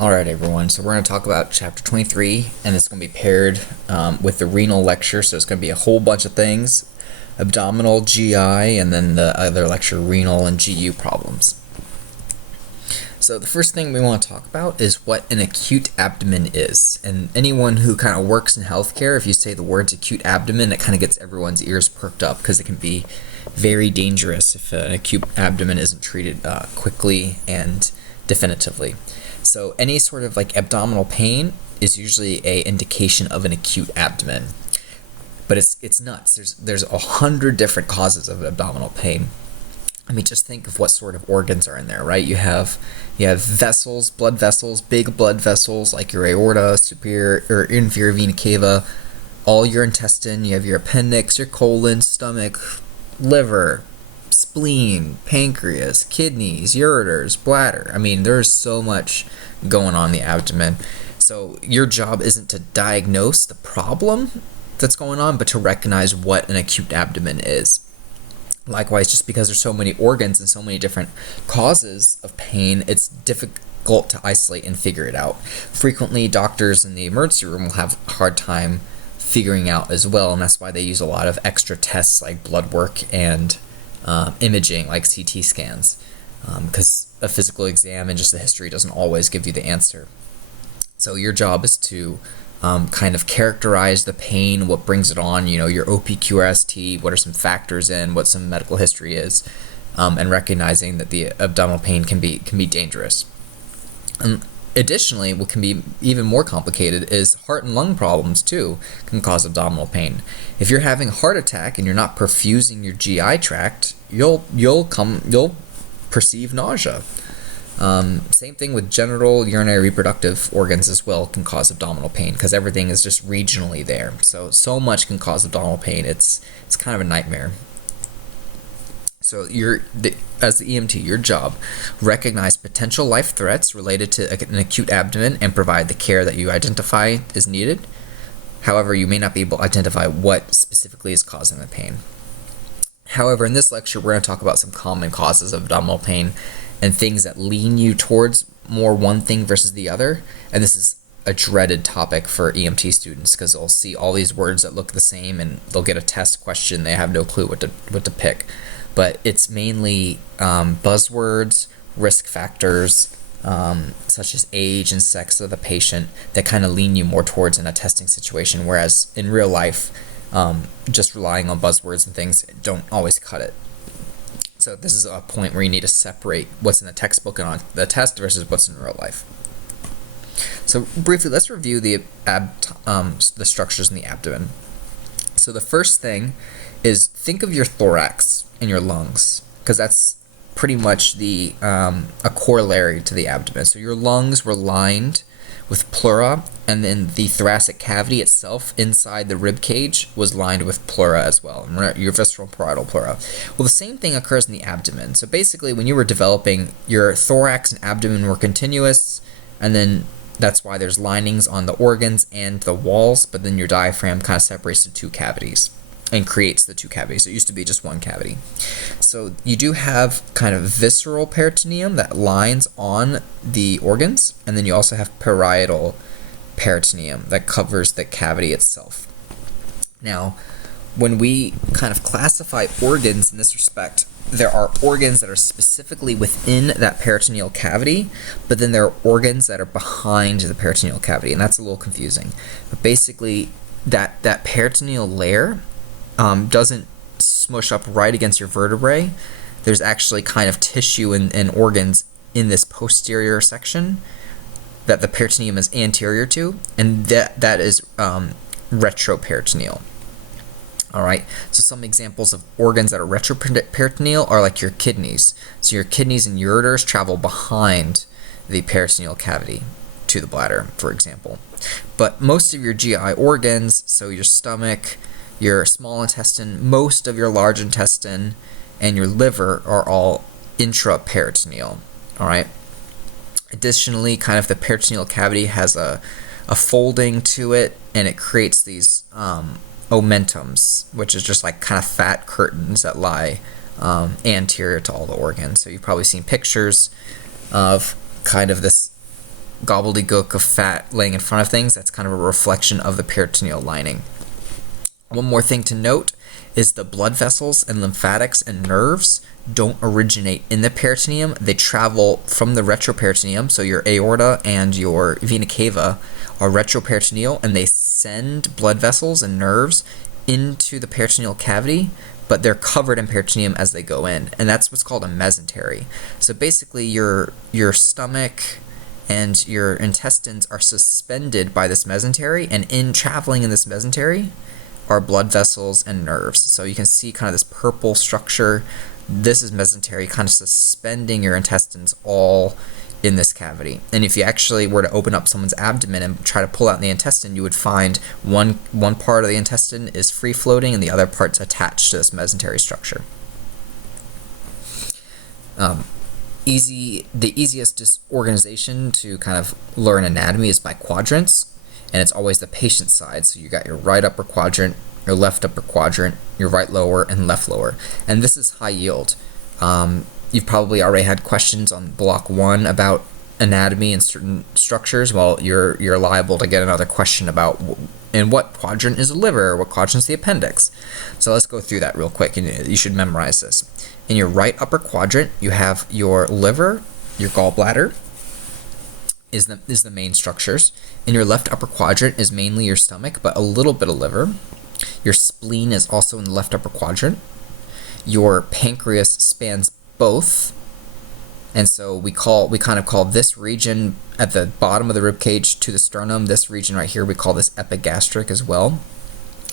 Alright everyone, so we're going to talk about chapter 23, and it's going to be paired with the renal lecture, so it's going to be a whole bunch of things, abdominal, GI, and then the other lecture, renal and GU problems. So the first thing we want to talk about is what an acute abdomen is, and anyone who kind of works in healthcare, if you say the words acute abdomen, it kind of gets everyone's ears perked up because it can be very dangerous if an acute abdomen isn't treated quickly and definitively. So any sort of like abdominal pain is usually a indication of an acute abdomen, but it's nuts. There's 100 different causes of abdominal pain. I mean, just think of what sort of organs are in there, right? You have vessels, blood vessels, big blood vessels like your aorta, superior or inferior vena cava, all your intestine. You have your appendix, your colon, stomach, liver, spleen, pancreas, kidneys, ureters, bladder. I mean, there's so much going on in the abdomen. So your job isn't to diagnose the problem that's going on, but to recognize what an acute abdomen is. Likewise, just because there's so many organs and so many different causes of pain, it's difficult to isolate and figure it out. Frequently, doctors in the emergency room will have a hard time figuring out as well, and that's why they use a lot of extra tests like blood work and imaging like CT scans, because a physical exam and just the history doesn't always give you the answer. So your job is to kind of characterize the pain, what brings it on, your OPQRST, what are some factors in, what some medical history is, and recognizing that the abdominal pain can be dangerous. Additionally, what can be even more complicated is heart and lung problems too can cause abdominal pain. If you're having a heart attack and you're not perfusing your GI tract, you'll perceive nausea. Same thing with genital, urinary, reproductive organs as well can cause abdominal pain because everything is just regionally there. So much can cause abdominal pain. It's kind of a nightmare. So as the EMT, your job, recognize potential life threats related to an acute abdomen and provide the care that you identify is needed. However, you may not be able to identify what specifically is causing the pain. However, in this lecture, we're going to talk about some common causes of abdominal pain and things that lean you towards more one thing versus the other. And this is a dreaded topic for EMT students because they'll see all these words that look the same and they'll get a test question. They have no clue what to pick. But it's mainly buzzwords, risk factors, such as age and sex of the patient that kind of lean you more towards in a testing situation, whereas in real life, just relying on buzzwords and things don't always cut it. So this is a point where you need to separate what's in the textbook and on the test versus what's in real life. So briefly, let's review the structures in the abdomen. So the first thing is think of your thorax and your lungs, because that's pretty much a corollary to the abdomen. So your lungs were lined with pleura, and then the thoracic cavity itself inside the rib cage was lined with pleura as well, your visceral parietal pleura. Well, the same thing occurs in the abdomen. So basically, when you were developing, your thorax and abdomen were continuous, and then that's why there's linings on the organs and the walls, but then your diaphragm kind of separates the two cavities and creates the two cavities. It used to be just one cavity. So you do have kind of visceral peritoneum that lines on the organs, and then you also have parietal peritoneum that covers the cavity itself. Now, when we kind of classify organs in this respect, there are organs that are specifically within that peritoneal cavity, but then there are organs that are behind the peritoneal cavity, and that's a little confusing. But basically, that peritoneal layer doesn't smush up right against your vertebrae. There's actually kind of tissue and organs in this posterior section that the peritoneum is anterior to, and that is retroperitoneal. All right, so some examples of organs that are retroperitoneal are like your kidneys. So your kidneys and ureters travel behind the peritoneal cavity to the bladder, for example. But most of your GI organs, so your stomach, your small intestine, most of your large intestine, and your liver are all intraperitoneal. All right. Additionally, kind of the peritoneal cavity has a folding to it, and it creates these omentums, which is just like kind of fat curtains that lie anterior to all the organs. So you've probably seen pictures of kind of this gobbledygook of fat laying in front of things, that's kind of a reflection of the peritoneal lining. One more thing to note is the blood vessels and lymphatics and nerves don't originate in the peritoneum. They travel from the retroperitoneum, so your aorta and your vena cava are retroperitoneal, and they send blood vessels and nerves into the peritoneal cavity, but they're covered in peritoneum as they go in, and that's what's called a mesentery. So basically your stomach and your intestines are suspended by this mesentery, and in traveling in this mesentery are blood vessels and nerves. So you can see kind of this purple structure. This is mesentery, kind of suspending your intestines all in this cavity. And if you actually were to open up someone's abdomen and try to pull out the intestine, you would find one part of the intestine is free floating and the other part's attached to this mesentery structure. The easiest disorganization to kind of learn anatomy is by quadrants, and it's always the patient side. So you got your right upper quadrant, your left upper quadrant, your right lower, and left lower. And this is high yield. You've probably already had questions on block 1 about anatomy and certain structures. Well, you're liable to get another question about in what quadrant is the liver, what quadrant is the appendix. So let's go through that real quick, and you should memorize this. In your right upper quadrant, you have your liver, your gallbladder is the main structures. In your left upper quadrant is mainly your stomach, but a little bit of liver. Your spleen is also in the left upper quadrant. Your pancreas spans both, and so we kind of call this region at the bottom of the rib cage to the sternum, this region right here, we call this epigastric as well.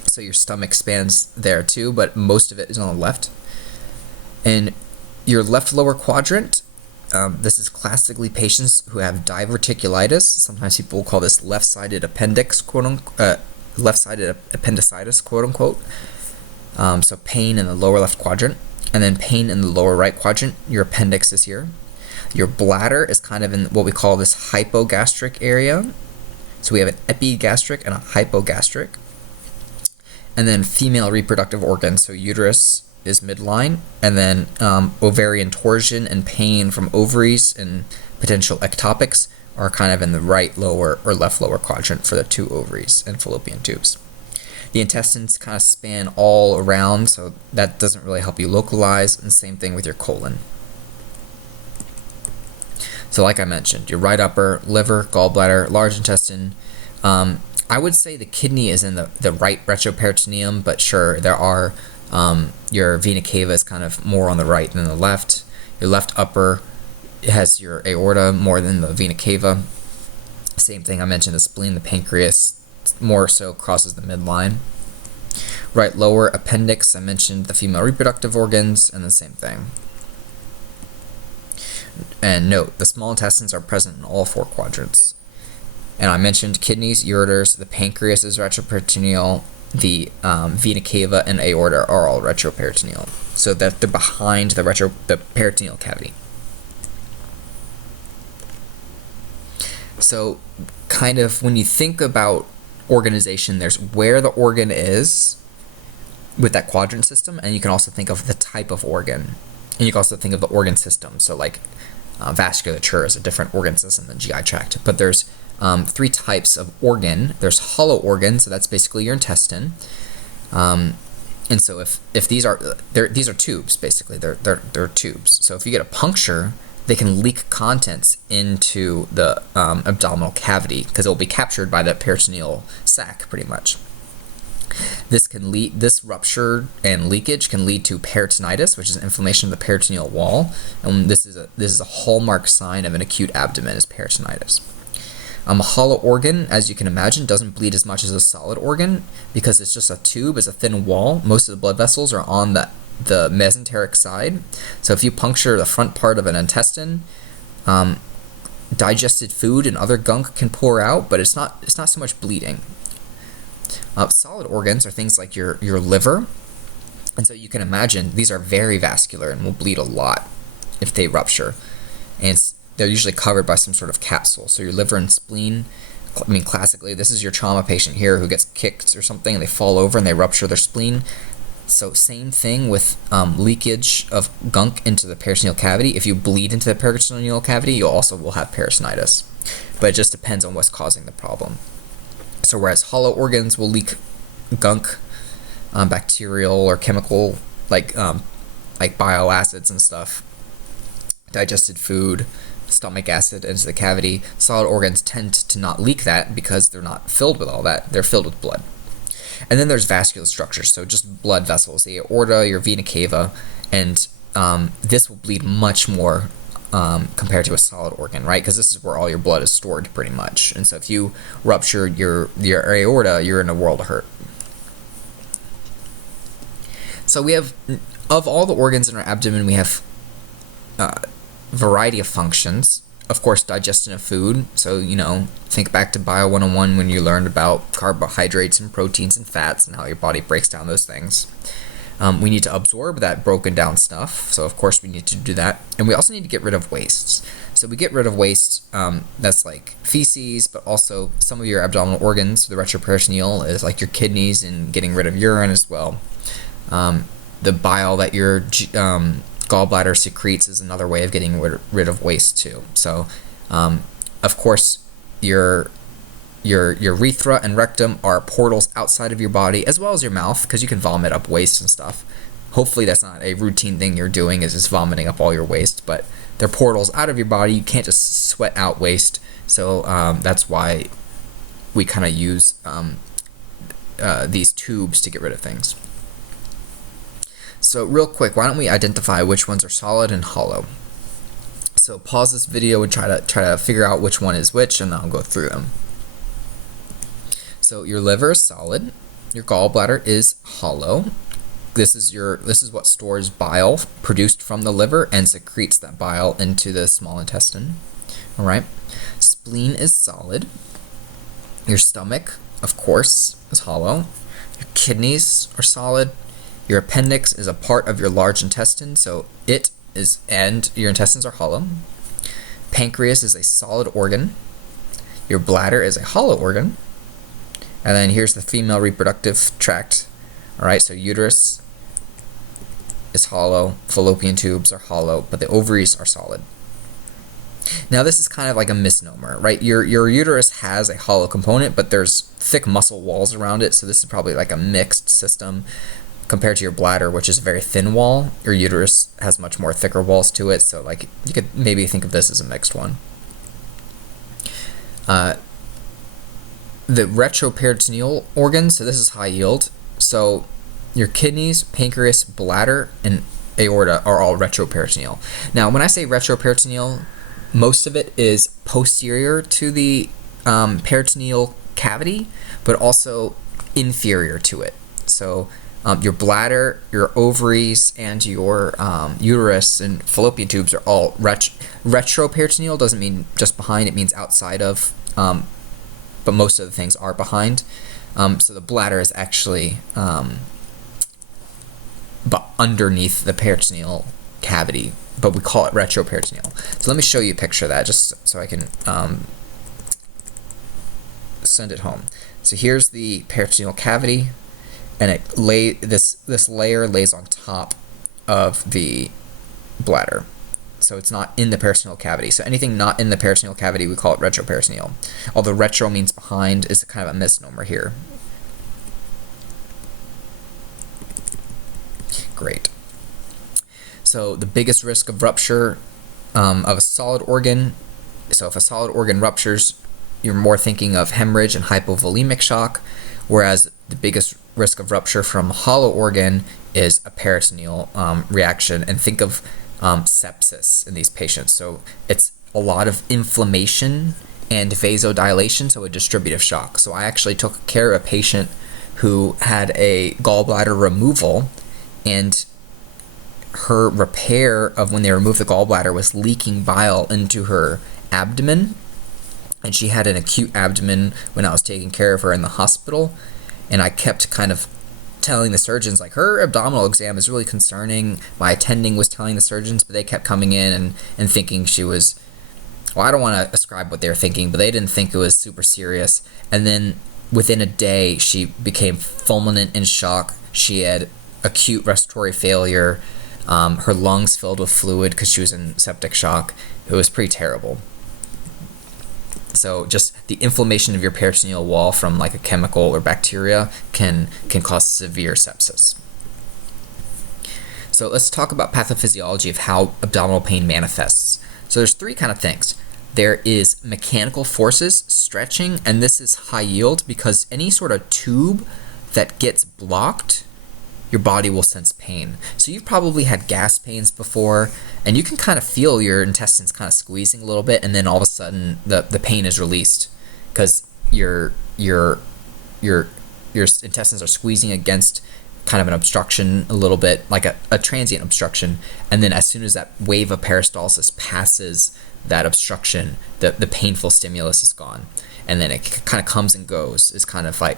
So your stomach spans there too, but most of it is on the left. And your left lower quadrant, this is classically patients who have diverticulitis. Sometimes people will call this left-sided appendix, left-sided appendicitis, quote unquote. So pain in the lower left quadrant, and then pain in the lower right quadrant. Your appendix is here. Your bladder is kind of in what we call this hypogastric area. So we have an epigastric and a hypogastric. And then female reproductive organs, so uterus is midline, and then ovarian torsion and pain from ovaries and potential ectopics are kind of in the right lower or left lower quadrant for the 2 ovaries and fallopian tubes. The intestines kind of span all around, so that doesn't really help you localize, and same thing with your colon. So like I mentioned, your right upper, liver, gallbladder, large intestine. I would say the kidney is in the right retroperitoneum, but sure, there are your vena cava is kind of more on the right than the left. Your left upper has your aorta more than the vena cava. Same thing, I mentioned the spleen, the pancreas more so crosses the midline. Right lower appendix, I mentioned the female reproductive organs, and the same thing. And note, the small intestines are present in all 4 quadrants. And I mentioned kidneys, ureters, the pancreas is retroperitoneal, the vena cava and aorta are all retroperitoneal, so that they're behind the peritoneal cavity. So kind of when you think about organization, there's where the organ is with that quadrant system, and you can also think of the type of organ, and you can also think of the organ system. So like vasculature is a different organ system than GI tract, but there's 3 types of organ. There's hollow organ, so that's basically your intestine. And so if these are tubes, basically they're tubes. So if you get a puncture, they can leak contents into the abdominal cavity because it will be captured by that peritoneal sac, pretty much. This rupture and leakage can lead to peritonitis, which is inflammation of the peritoneal wall, and this is a hallmark sign of an acute abdomen is peritonitis. A hollow organ, as you can imagine, doesn't bleed as much as a solid organ because it's just a tube, it's a thin wall. Most of the blood vessels are on the mesenteric side. So if you puncture the front part of an intestine, digested food and other gunk can pour out, but it's not so much bleeding. Solid organs are things like your liver, and so you can imagine these are very vascular and will bleed a lot if they rupture, and they're usually covered by some sort of capsule. So your liver and spleen, I mean, classically, this is your trauma patient here who gets kicked or something, and they fall over and they rupture their spleen. So same thing with leakage of gunk into the peritoneal cavity. If you bleed into the peritoneal cavity, you also will have peritonitis. But it just depends on what's causing the problem. So whereas hollow organs will leak gunk, bacterial or chemical, like bile acids and stuff, digested food, stomach acid into the cavity, solid organs tend to not leak that because they're not filled with all that. They're filled with blood. And then there's vascular structures, so just blood vessels, the aorta, your vena cava, and this will bleed much more compared to a solid organ, right? Because this is where all your blood is stored pretty much. And so if you rupture your aorta, you're in a world of hurt. So we have, of all the organs in our abdomen, we have variety of functions. Of course, digestion of food. So, think back to Bio 101 when you learned about carbohydrates and proteins and fats and how your body breaks down those things. We need to absorb that broken down stuff. So, of course, we need to do that. And we also need to get rid of wastes. So, we get rid of waste that's like feces, but also some of your abdominal organs. The retroperitoneal is like your kidneys and getting rid of urine as well. The bile that your gallbladder secretes is another way of getting rid of waste too. So, of course, your urethra and rectum are portals outside of your body, as well as your mouth, because you can vomit up waste and stuff. Hopefully, that's not a routine thing you're doing, is just vomiting up all your waste. But they're portals out of your body. You can't just sweat out waste. So that's why we kind of use these tubes to get rid of things. So real quick, why don't we identify which ones are solid and hollow? So pause this video and try to figure out which one is which, and then I'll go through them. So your liver is solid, your gallbladder is hollow. This is what stores bile produced from the liver and secretes that bile into the small intestine. All right. Spleen is solid. Your stomach, of course, is hollow. Your kidneys are solid. Your appendix is a part of your large intestine, so and your intestines are hollow. Pancreas is a solid organ. Your bladder is a hollow organ. And then here's the female reproductive tract. All right, so uterus is hollow, fallopian tubes are hollow, but the ovaries are solid. Now this is kind of like a misnomer, right? Your uterus has a hollow component, but there's thick muscle walls around it, so this is probably like a mixed system. Compared to your bladder, which is a very thin wall, your uterus has much more thicker walls to it, so like you could maybe think of this as a mixed one. The retroperitoneal organs, so this is high yield. So your kidneys, pancreas, bladder, and aorta are all retroperitoneal. Now, when I say retroperitoneal, most of it is posterior to the peritoneal cavity, but also inferior to it. So your bladder, your ovaries, and your uterus and fallopian tubes are all retroperitoneal. Doesn't mean just behind, it means outside of, but most of the things are behind. So the bladder is actually but underneath the peritoneal cavity, but we call it retroperitoneal. So let me show you a picture of that just so I can send it home. So here's the peritoneal cavity. And this layer lays on top of the bladder. So it's not in the peritoneal cavity. So anything not in the peritoneal cavity, we call it retroperitoneal. Although retro means behind is kind of a misnomer here. Great. So the biggest risk of rupture of a solid organ, so if a solid organ ruptures, you're more thinking of hemorrhage and hypovolemic shock, whereas the biggest risk of rupture from a hollow organ is a peritoneal reaction. And think of sepsis in these patients. So it's a lot of inflammation and vasodilation, so a distributive shock. So I actually took care of a patient who had a gallbladder removal, and her repair of when they removed the gallbladder was leaking bile into her abdomen. And she had an acute abdomen when I was taking care of her in the hospital. And I kept kind of telling the surgeons, like, her abdominal exam is really concerning. My attending was telling the surgeons, but they kept coming in and thinking she was, well, I don't want to ascribe what they were thinking, but they didn't think it was super serious. And then within a day, she became fulminant in shock. She had acute respiratory failure, her lungs filled with fluid because she was in septic shock. It was pretty terrible. So just the inflammation of your peritoneal wall from like a chemical or bacteria can cause severe sepsis. So let's talk about pathophysiology of how abdominal pain manifests. So there's three kind of things. There is mechanical forces, stretching, and this is high yield because any sort of tube that gets blocked, your body will sense pain. So you've probably had gas pains before, and you can kind of feel your intestines kind of squeezing a little bit, and then all of a sudden the pain is released because your intestines are squeezing against kind of an obstruction a little bit, like a transient obstruction, and then as soon as that wave of peristalsis passes that obstruction, the painful stimulus is gone, and then it kind of comes and goes. It's kind of like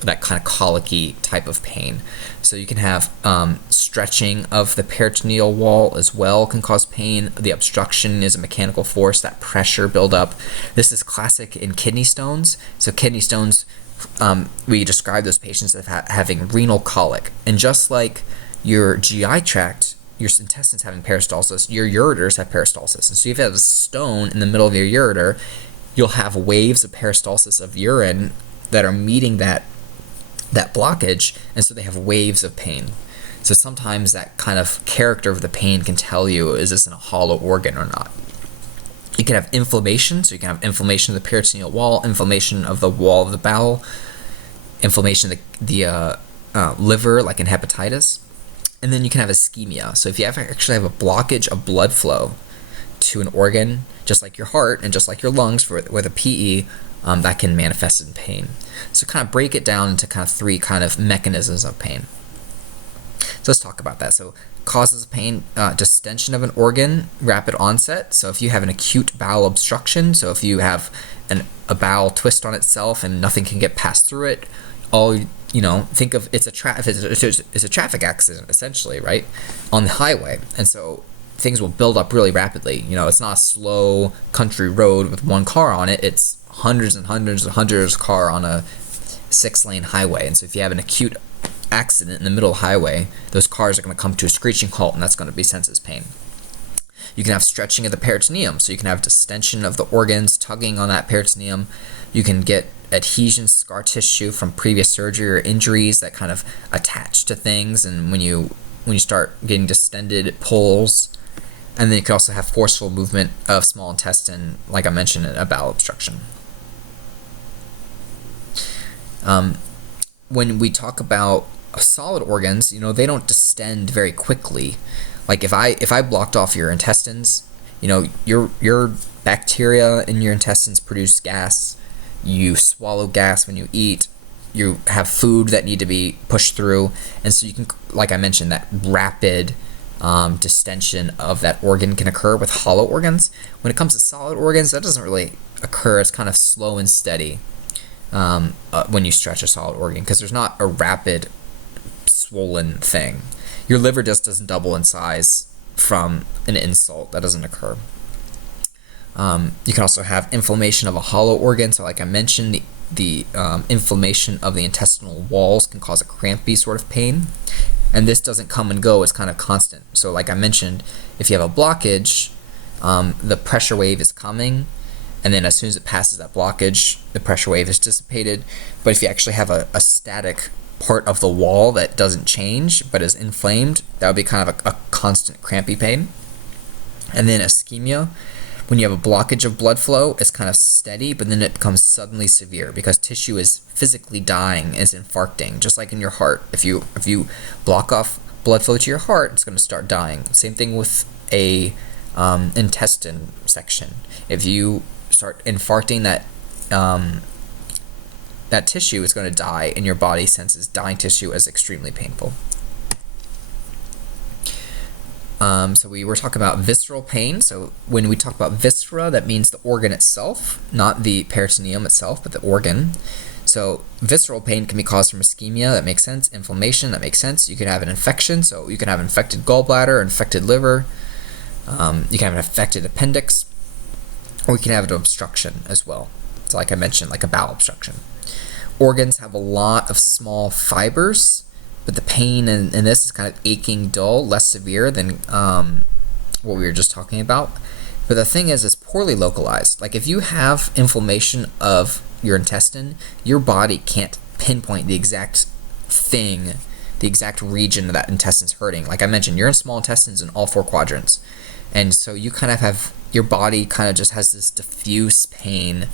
that kind of colicky type of pain. So you can have stretching of the peritoneal wall as well can cause pain. The obstruction is a mechanical force, that pressure buildup. This is classic in kidney stones. So kidney stones, we describe those patients as having renal colic. And just like your GI tract, your intestines having peristalsis, your ureters have peristalsis. And so if you have a stone in the middle of your ureter, you'll have waves of peristalsis of urine that are meeting that blockage, and so they have waves of pain. So sometimes that kind of character of the pain can tell you, is this in a hollow organ or not? You can have inflammation, so you can have inflammation of the peritoneal wall, inflammation of the wall of the bowel, inflammation of the liver, like in hepatitis, and then you can have ischemia. So if you actually have a blockage of blood flow to an organ, just like your heart and just like your lungs with a PE, that can manifest in pain. So kind of break it down into kind of three kind of mechanisms of pain. So let's talk about that. So causes of pain, distension of an organ, rapid onset. So if you have an acute bowel obstruction, so if you have a bowel twist on itself and nothing can get passed through it, think of it's a traffic accident essentially, right, on the highway, and so things will build up really rapidly. It's not a slow country road with one car on it. It's hundreds and hundreds and hundreds of cars on a 6-lane highway. And so if you have an acute accident in the middle of the highway, those cars are going to come to a screeching halt, and that's going to be sense as pain. You can have stretching of the peritoneum, so you can have distension of the organs, tugging on that peritoneum. You can get adhesion, scar tissue from previous surgery or injuries that kind of attach to things, and when you start getting distended, it pulls. And then you can also have forceful movement of small intestine, like I mentioned, a bowel obstruction. When we talk about solid organs, they don't distend very quickly. Like if I blocked off your intestines, your bacteria in your intestines produce gas. You swallow gas when you eat. You have food that need to be pushed through, and so you can, like I mentioned, that rapid distension of that organ can occur with hollow organs. When it comes to solid organs, that doesn't really occur. It's kind of slow and steady when you stretch a solid organ, because there's not a rapid swollen thing. Your liver just doesn't double in size from an insult. That doesn't occur. You can also have inflammation of a hollow organ. So like I mentioned, the inflammation of the intestinal walls can cause a crampy sort of pain. And this doesn't come and go, it's kind of constant. So like I mentioned, if you have a blockage, the pressure wave is coming, and then as soon as it passes that blockage, the pressure wave is dissipated. But if you actually have a static part of the wall that doesn't change but is inflamed, that would be kind of a constant crampy pain. And then ischemia, when you have a blockage of blood flow, it's kind of steady, but then it becomes suddenly severe because tissue is physically dying, is infarcting, just like in your heart. If you block off blood flow to your heart, it's going to start dying. Same thing with a intestine section. If you start infarcting that tissue, is going to die, and your body senses dying tissue as extremely painful. So we were talking about visceral pain. So when we talk about viscera, that means the organ itself, not the peritoneum itself, but the organ. So visceral pain can be caused from ischemia, that makes sense. Inflammation, that makes sense. You can have an infection, so you can have infected gallbladder, infected liver. You can have an affected appendix, or you can have an obstruction as well. So like I mentioned, like a bowel obstruction. Organs have a lot of small fibers but the pain in this is kind of aching, dull, less severe than what we were just talking about. But the thing is, it's poorly localized. Like if you have inflammation of your intestine, your body can't pinpoint the exact thing, the exact region that intestine's hurting. Like I mentioned, you're in small intestines in all 4 quadrants. And so you kind of have, your body kind of just has this diffuse pain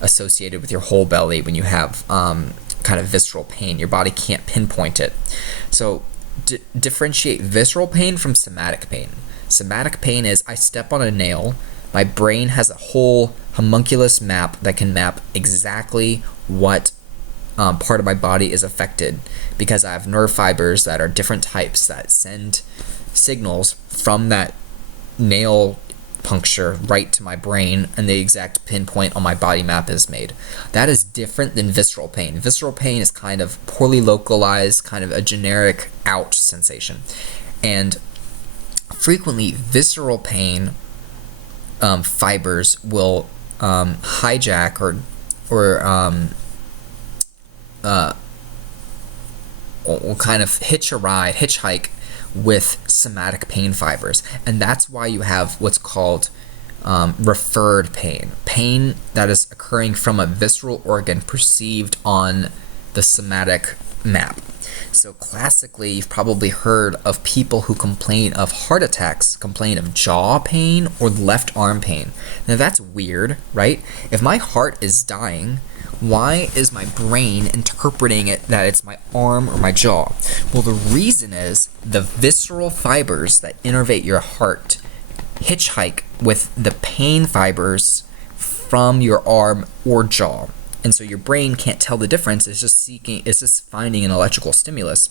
associated with your whole belly when you have kind of visceral pain. Your body can't pinpoint it. So differentiate visceral pain from somatic pain. Somatic pain is I step on a nail, my brain has a whole homunculus map that can map exactly what part of my body is affected, because I have nerve fibers that are different types that send signals from that nail puncture right to my brain, and the exact pinpoint on my body map is made. That is different than visceral pain. Visceral pain is kind of poorly localized, kind of a generic ouch sensation. And frequently, visceral pain fibers will hijack or will kind of hitchhike with somatic pain fibers. And that's why you have what's called referred pain that is occurring from a visceral organ perceived on the somatic map. So classically, you've probably heard of people who complain of heart attacks, complain of jaw pain or left arm pain. Now that's weird, right? If my heart is dying, why is my brain interpreting it that it's my arm or my jaw? Well, the reason is the visceral fibers that innervate your heart hitchhike with the pain fibers from your arm or jaw. And so your brain can't tell the difference. It's just finding an electrical stimulus.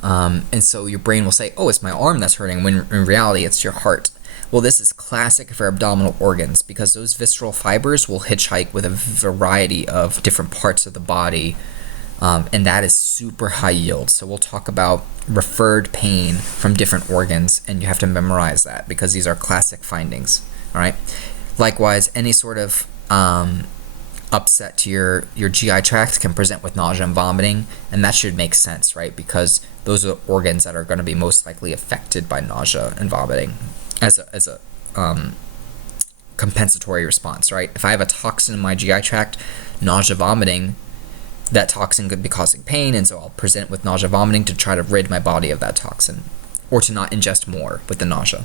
And so your brain will say, oh, it's my arm that's hurting, when in reality it's your heart. Well, this is classic for abdominal organs because those visceral fibers will hitchhike with a variety of different parts of the body, and that is super high yield. So we'll talk about referred pain from different organs, and you have to memorize that because these are classic findings. All right. Likewise, any sort of upset to your GI tract can present with nausea and vomiting, and that should make sense, right? Because those are organs that are going to be most likely affected by nausea and vomiting as a compensatory response, right? If I have a toxin in my GI tract, nausea, vomiting, that toxin could be causing pain, and so I'll present with nausea, vomiting to try to rid my body of that toxin, or to not ingest more with the nausea.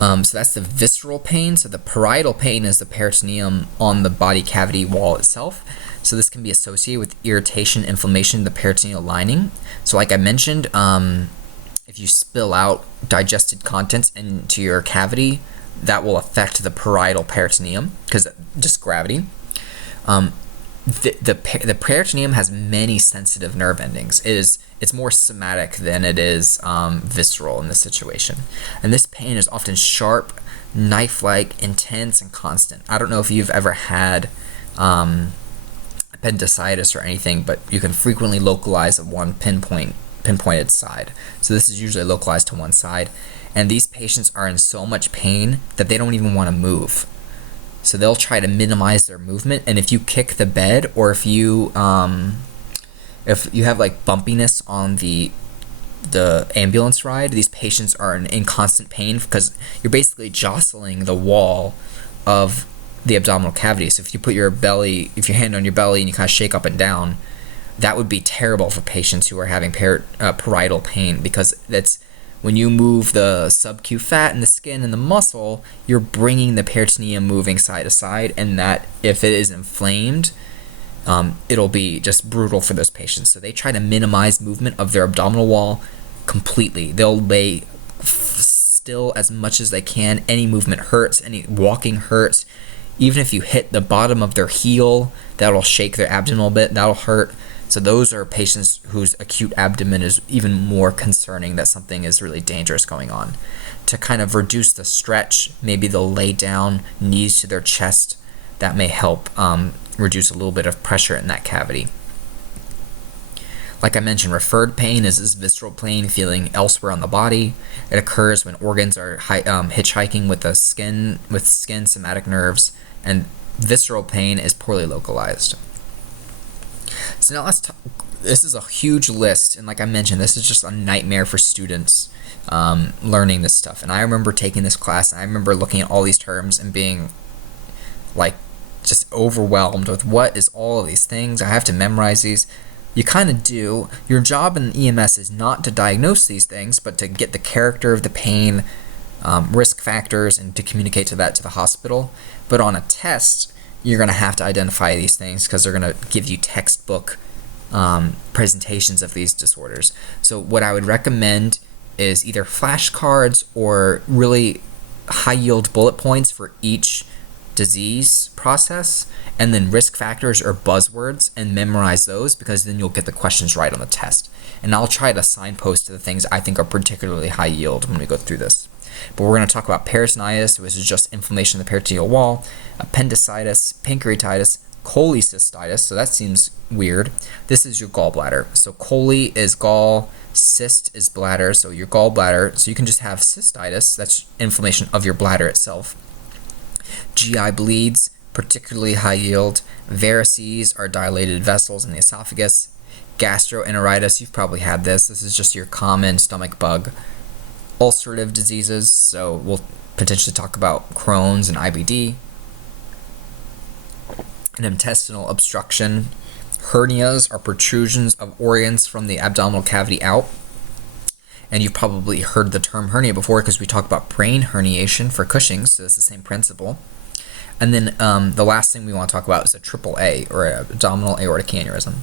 So that's the visceral pain. So the parietal pain is the peritoneum on the body cavity wall itself. So this can be associated with irritation, inflammation in the peritoneal lining. So like I mentioned, if you spill out digested contents into your cavity, that will affect the parietal peritoneum because just gravity. The peritoneum has many sensitive nerve endings. It's more somatic than it is visceral in this situation. And this pain is often sharp, knife-like, intense, and constant. I don't know if you've ever had appendicitis or anything, but you can frequently localize at one pinpointed side. So this is usually localized to one side. And these patients are in so much pain that they don't even want to move. So they'll try to minimize their movement, and if you kick the bed, or if you have like bumpiness on the ambulance ride, these patients are in constant pain because you're basically jostling the wall of the abdominal cavity. So if you put your hand on your belly and you kind of shake up and down, that would be terrible for patients who are having parietal pain, because that's when you move the subacute fat and the skin and the muscle, you're bringing the peritoneum moving side to side, and that if it is inflamed, it'll be just brutal for those patients. So they try to minimize movement of their abdominal wall completely. They'll lay still as much as they can. Any movement hurts, any walking hurts. Even if you hit the bottom of their heel, that'll shake their abdomen a bit, that'll hurt. So those are patients whose acute abdomen is even more concerning, that something is really dangerous going on. To kind of reduce the stretch, maybe they'll lay down, knees to their chest. That may help reduce a little bit of pressure in that cavity. Like I mentioned, referred pain is this visceral pain feeling elsewhere on the body. It occurs when organs are hitchhiking with the skin, somatic nerves, and visceral pain is poorly localized. So now let's talk. This is a huge list, and like I mentioned, this is just a nightmare for students learning this stuff. And I remember taking this class, and I remember looking at all these terms and being like just overwhelmed with what is all of these things. I have to memorize these. You kind of do. Your job in EMS is not to diagnose these things, but to get the character of the pain, risk factors, and to communicate to that to the hospital. But on a test, you're going to have to identify these things because they're going to give you textbook presentations of these disorders. So what I would recommend is either flashcards or really high yield bullet points for each disease process, and then risk factors or buzzwords, and memorize those, because then you'll get the questions right on the test. And I'll try to signpost to the things I think are particularly high yield when we go through this. But we're going to talk about peritonitis, which is just inflammation of the peritoneal wall, appendicitis, pancreatitis, cholecystitis, so that seems weird. This is your gallbladder. So chole is gall, cyst is bladder, so your gallbladder. So you can just have cystitis, that's inflammation of your bladder itself. GI bleeds, particularly high yield. Varices are dilated vessels in the esophagus. Gastroenteritis, you've probably had this. This is just your common stomach bug. Ulcerative diseases, so we'll potentially talk about Crohn's and IBD. An intestinal obstruction. Hernias are protrusions of organs from the abdominal cavity out. And you've probably heard the term hernia before because we talked about brain herniation for Cushing's, so it's the same principle. And then the last thing we want to talk about is a AAA, or abdominal aortic aneurysm.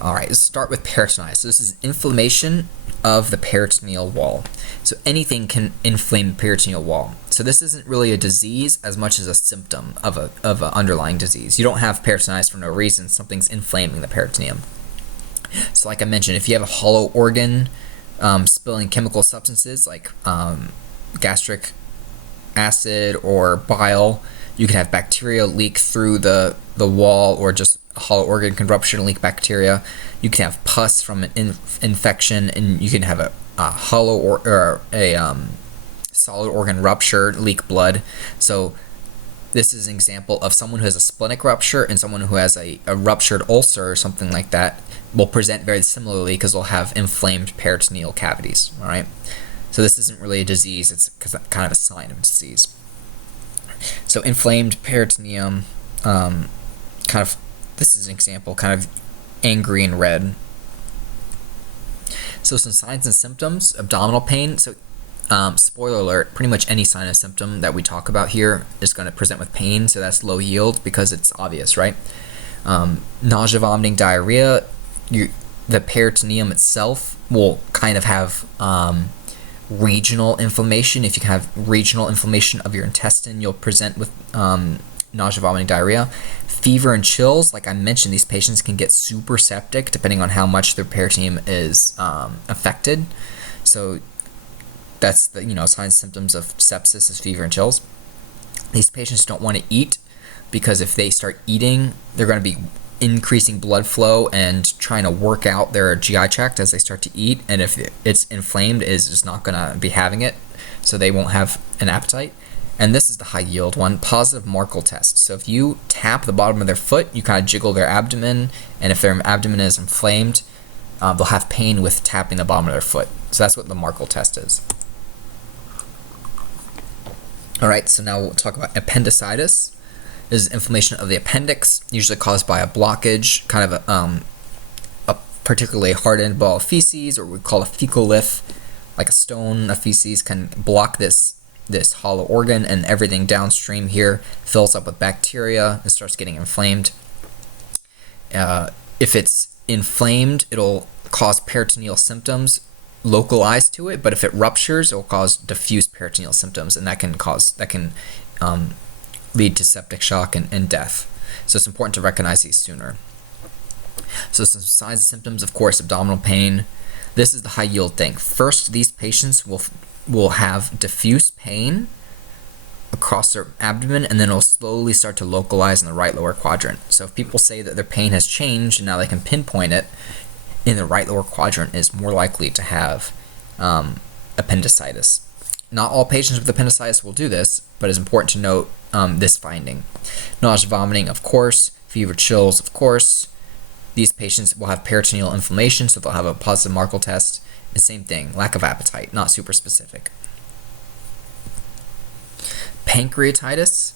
All right, let's start with peritonitis. So this is inflammation of the peritoneal wall. So anything can inflame the peritoneal wall. So this isn't really a disease as much as a symptom of an underlying disease. You don't have peritonitis for no reason. Something's inflaming the peritoneum. So like I mentioned, if you have a hollow organ spilling chemical substances like gastric acid or bile, you can have bacteria leak through the wall, or just a hollow organ can rupture and leak bacteria. You can have pus from an infection, and you can have a hollow or a solid organ rupture, leak blood. So this is an example of someone who has a splenic rupture and someone who has a ruptured ulcer or something like that will present very similarly because they'll have inflamed peritoneal cavities. All right. So this isn't really a disease, it's kind of a sign of a disease. So inflamed peritoneum, this is an example, kind of angry and red. So some signs and symptoms, abdominal pain. So spoiler alert, pretty much any sign and symptom that we talk about here is going to present with pain, so that's low yield because it's obvious, right? Nausea, vomiting, diarrhea. The peritoneum itself will kind of have regional inflammation. If you have regional inflammation of your intestine, you'll present with nausea, vomiting, diarrhea. Fever and chills, like I mentioned, these patients can get super septic depending on how much their peritoneum is affected. So that's the signs and symptoms of sepsis is fever and chills. These patients don't want to eat because if they start eating, they're going to be increasing blood flow and trying to work out their GI tract as they start to eat, and if it's inflamed, is just not going to be having it, so they won't have an appetite. And this is the high yield one, positive Markle test. So if you tap the bottom of their foot, you kind of jiggle their abdomen, and if their abdomen is inflamed, they'll have pain with tapping the bottom of their foot. So that's what the Markle test is. All right, so now we'll talk about appendicitis. This is inflammation of the appendix, usually caused by a blockage, kind of a particularly hardened ball of feces, or we call a fecal lymph, like a stone of feces can block this hollow organ, and everything downstream here fills up with bacteria and starts getting inflamed. If it's inflamed, it'll cause peritoneal symptoms localized to it, but if it ruptures, it will cause diffuse peritoneal symptoms, and that can lead to septic shock and death. So it's important to recognize these sooner. So some signs and symptoms, of course, abdominal pain. This is the high yield thing. First, these patients will have diffuse pain across their abdomen, and then it'll slowly start to localize in the right lower quadrant. So if people say that their pain has changed and now they can pinpoint it, in the right lower quadrant is more likely to have appendicitis. Not all patients with appendicitis will do this, but it's important to note this finding. Nausea, vomiting, of course. If fever, chills, of course. These patients will have peritoneal inflammation, so they'll have a positive Markle test. And same thing, lack of appetite, not super specific. Pancreatitis,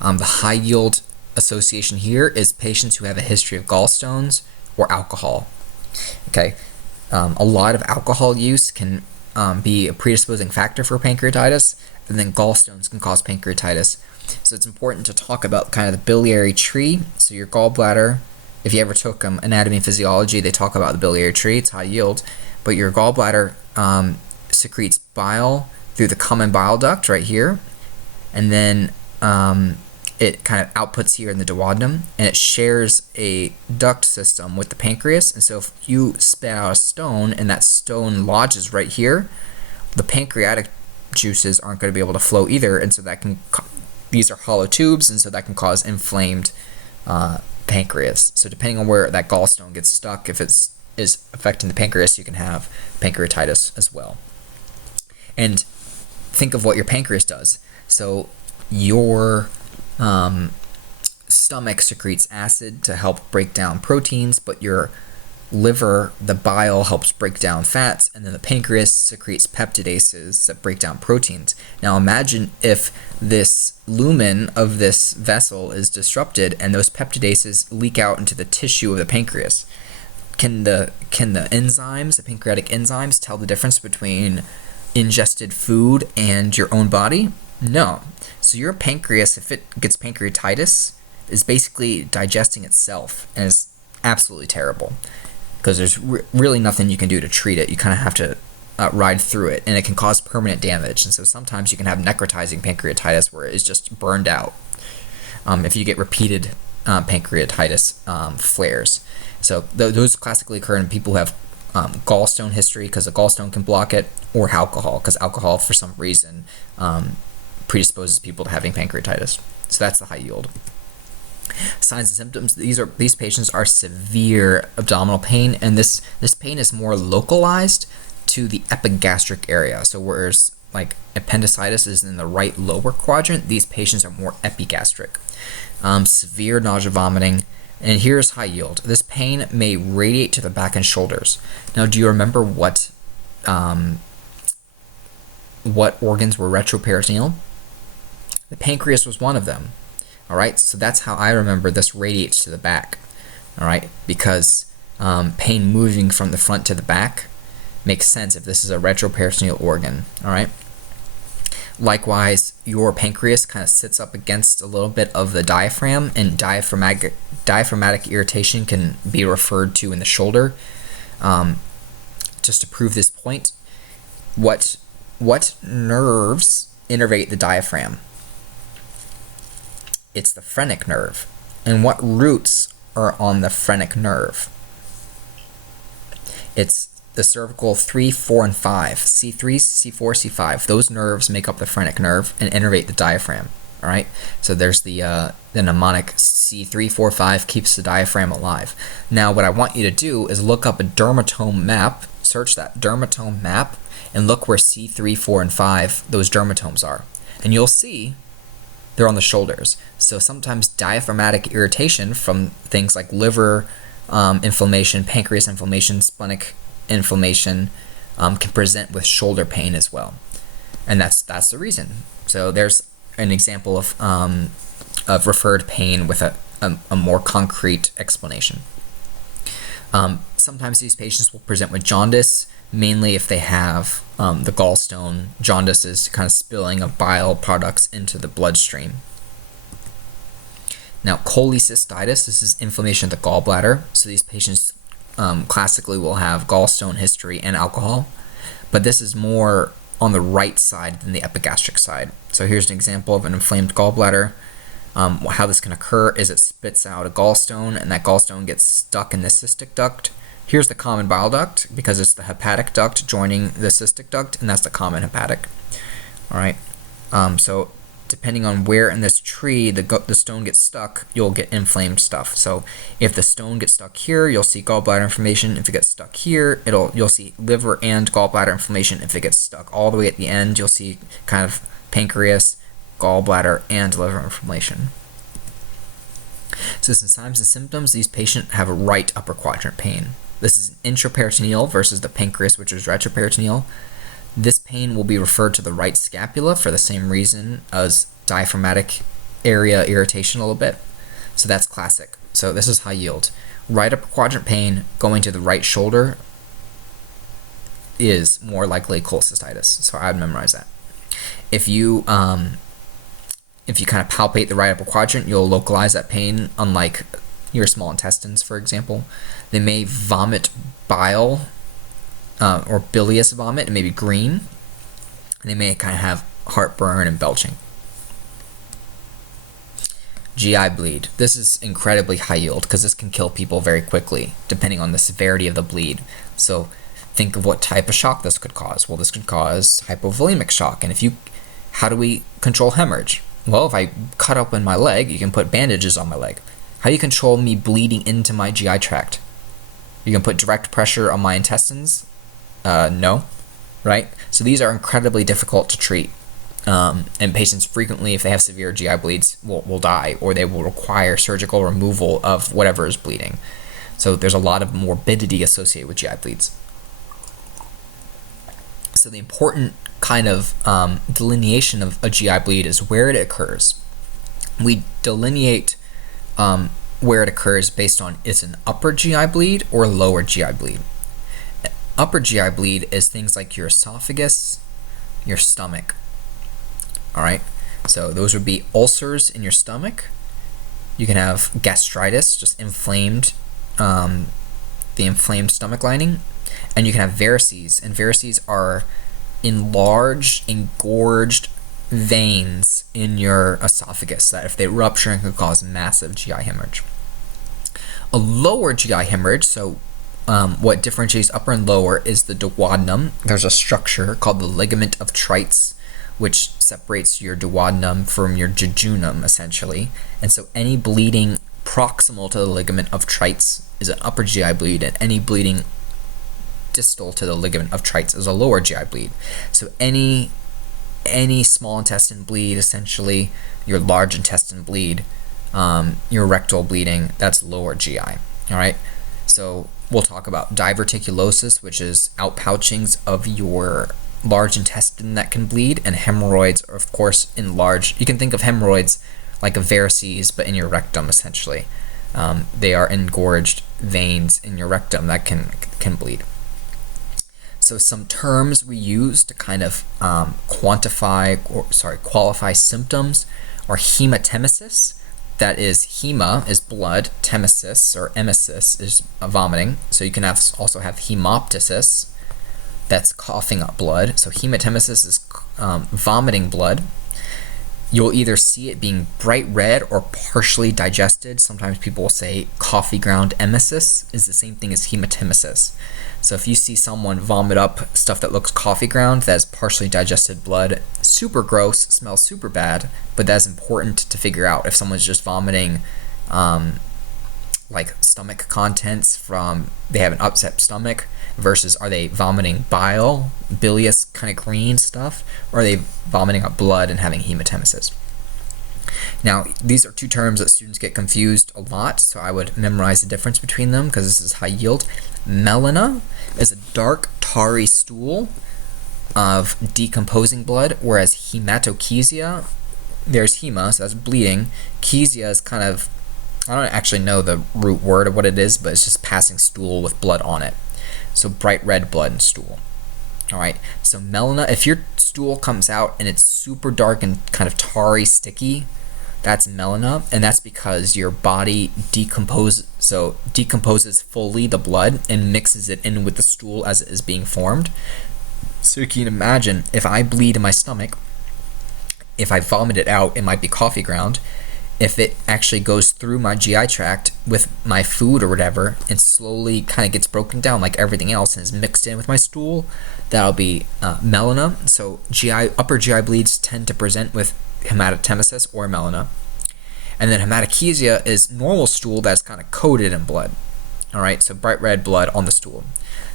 the high yield association here is patients who have a history of gallstones or alcohol. Okay, a lot of alcohol use can be a predisposing factor for pancreatitis, and then gallstones can cause pancreatitis. So it's important to talk about kind of the biliary tree. So your gallbladder, if you ever took anatomy and physiology, they talk about the biliary tree. It's high yield, but your gallbladder secretes bile through the common bile duct right here, and then it kind of outputs here in the duodenum, and it shares a duct system with the pancreas. And so if you spit out a stone and that stone lodges right here, the pancreatic juices aren't going to be able to flow either, and so that can these are hollow tubes, and so that can cause inflamed pancreas. So depending on where that gallstone gets stuck, if it is affecting the pancreas, you can have pancreatitis as well. And think of what your pancreas does. So your stomach secretes acid to help break down proteins, but your liver, the bile, helps break down fats, and then the pancreas secretes peptidases that break down proteins. Now imagine if this lumen of this vessel is disrupted and those peptidases leak out into the tissue of the pancreas. Can the enzymes, the pancreatic enzymes, tell the difference between ingested food and your own body? No. So your pancreas, if it gets pancreatitis, is basically digesting itself, and is absolutely terrible because there's really nothing you can do to treat it. You kind of have to ride through it, and it can cause permanent damage. And so sometimes you can have necrotizing pancreatitis where it's just burned out if you get repeated pancreatitis flares. So those classically occur in people who have gallstone history, because the gallstone can block it, or alcohol, because alcohol for some reason predisposes people to having pancreatitis. So that's the high yield. Signs and symptoms, these patients are severe abdominal pain, and this pain is more localized to the epigastric area. So whereas like appendicitis is in the right lower quadrant, these patients are more epigastric. Severe nausea, vomiting, and here's high yield. This pain may radiate to the back and shoulders. Now, do you remember what organs were retroperitoneal? The pancreas was one of them. All right, so that's how I remember this radiates to the back. All right, because pain moving from the front to the back makes sense if this is a retroperitoneal organ. All right. Likewise, your pancreas kind of sits up against a little bit of the diaphragm, and diaphragmatic irritation can be referred to in the shoulder. Just to prove this point, what nerves innervate the diaphragm? It's the phrenic nerve. And what roots are on the phrenic nerve? It's the cervical 3, 4, and 5. C3, C4, C5. Those nerves make up the phrenic nerve and innervate the diaphragm. All right. So there's the mnemonic C3, 4, 5 keeps the diaphragm alive. Now, what I want you to do is look up a dermatome map. Search that dermatome map and look where C3, 4, and 5 those dermatomes are, and you'll see they're on the shoulders. So sometimes diaphragmatic irritation from things like liver inflammation, pancreas inflammation, splenic inflammation can present with shoulder pain as well, and that's the reason. So there's an example of referred pain with a more concrete explanation. Sometimes these patients will present with jaundice, mainly if they have the gallstone. Jaundice is kind of spilling of bile products into the bloodstream. Now, cholecystitis, this is inflammation of the gallbladder. So these patients classically will have gallstone history and alcohol, but this is more on the right side than the epigastric side. So here's an example of an inflamed gallbladder. How this can occur is it spits out a gallstone, and that gallstone gets stuck in the cystic duct. Here's the common bile duct, because it's the hepatic duct joining the cystic duct, and that's the common hepatic. All right. So depending on where in this tree the stone gets stuck, you'll get inflamed stuff. So if the stone gets stuck here, you'll see gallbladder inflammation. If it gets stuck here, you'll see liver and gallbladder inflammation. If it gets stuck all the way at the end, you'll see kind of pancreas, gallbladder, and liver inflammation. So some signs and symptoms, these patients have a right upper quadrant pain. This is intraperitoneal versus the pancreas, which is retroperitoneal. This pain will be referred to the right scapula for the same reason as diaphragmatic area irritation a little bit. So that's classic. So this is high yield. Right upper quadrant pain going to the right shoulder is more likely cholecystitis. So I would memorize that. If you kind of palpate the right upper quadrant, you'll localize that pain, unlike your small intestines, for example. They may vomit bile or bilious vomit. It may be green. And they may kind of have heartburn and belching. GI bleed. This is incredibly high yield because this can kill people very quickly, depending on the severity of the bleed. So think of what type of shock this could cause. Well, this could cause hypovolemic shock. And how do we control hemorrhage? Well, if I cut open my leg, you can put bandages on my leg. How do you control me bleeding into my GI tract? You can put direct pressure on my intestines? No, right? So these are incredibly difficult to treat. And patients frequently, if they have severe GI bleeds, will die, or they will require surgical removal of whatever is bleeding. So there's a lot of morbidity associated with GI bleeds. So the important kind of delineation of a GI bleed is where it occurs. We delineate where it occurs based on it's an upper GI bleed or lower GI bleed. Upper GI bleed is things like your esophagus, your stomach. All right, so those would be ulcers in your stomach. You can have gastritis, just inflamed, the inflamed stomach lining, and you can have varices. And varices are enlarged, engorged veins in your esophagus that, if they rupture, can cause massive GI hemorrhage. A lower GI hemorrhage, so what differentiates upper and lower is the duodenum. There's a structure called the ligament of Treitz, which separates your duodenum from your jejunum, essentially. And so any bleeding proximal to the ligament of Treitz is an upper GI bleed, and any bleeding distal to the ligament of Treitz is a lower GI bleed. So any small intestine bleed, essentially, your large intestine bleed, your rectal bleeding, that's lower GI. All right. So we'll talk about diverticulosis, which is outpouchings of your large intestine that can bleed, and hemorrhoids are, of course, enlarged. You can think of hemorrhoids like a varices, but in your rectum, essentially. They are engorged veins in your rectum that can bleed. So some terms we use to kind of qualify symptoms are hematemesis. That is, hema is blood, temesis or emesis is vomiting. So you can also have hemoptysis. That's coughing up blood. So hematemesis is vomiting blood. You'll either see it being bright red or partially digested. Sometimes people will say coffee ground emesis is the same thing as hematemesis. So if you see someone vomit up stuff that looks coffee ground, that's partially digested blood. Super gross, smells super bad, but that's important to figure out if someone's just vomiting like stomach contents from, they have an upset stomach, versus are they vomiting bile, bilious kind of green stuff, or are they vomiting up blood and having hematemesis? Now, these are two terms that students get confused a lot, so I would memorize the difference between them because this is high yield. Melena is a dark, tarry stool of decomposing blood, whereas hematochezia, there's hema, so that's bleeding. Chezia is kind of, I don't actually know the root word of what it is, but it's just passing stool with blood on it. So bright red blood and stool. All right, so melena, if your stool comes out and it's super dark and kind of tarry, sticky, that's melena, and that's because your body decomposes fully the blood and mixes it in with the stool as it is being formed. So you can imagine, if I bleed in my stomach, if I vomit it out, it might be coffee ground. If it actually goes through my GI tract with my food or whatever and slowly kind of gets broken down like everything else and is mixed in with my stool, that'll be melena. So upper GI bleeds tend to present with hematemesis or melena. And then hematochezia is normal stool that's kind of coated in blood. All right, so bright red blood on the stool.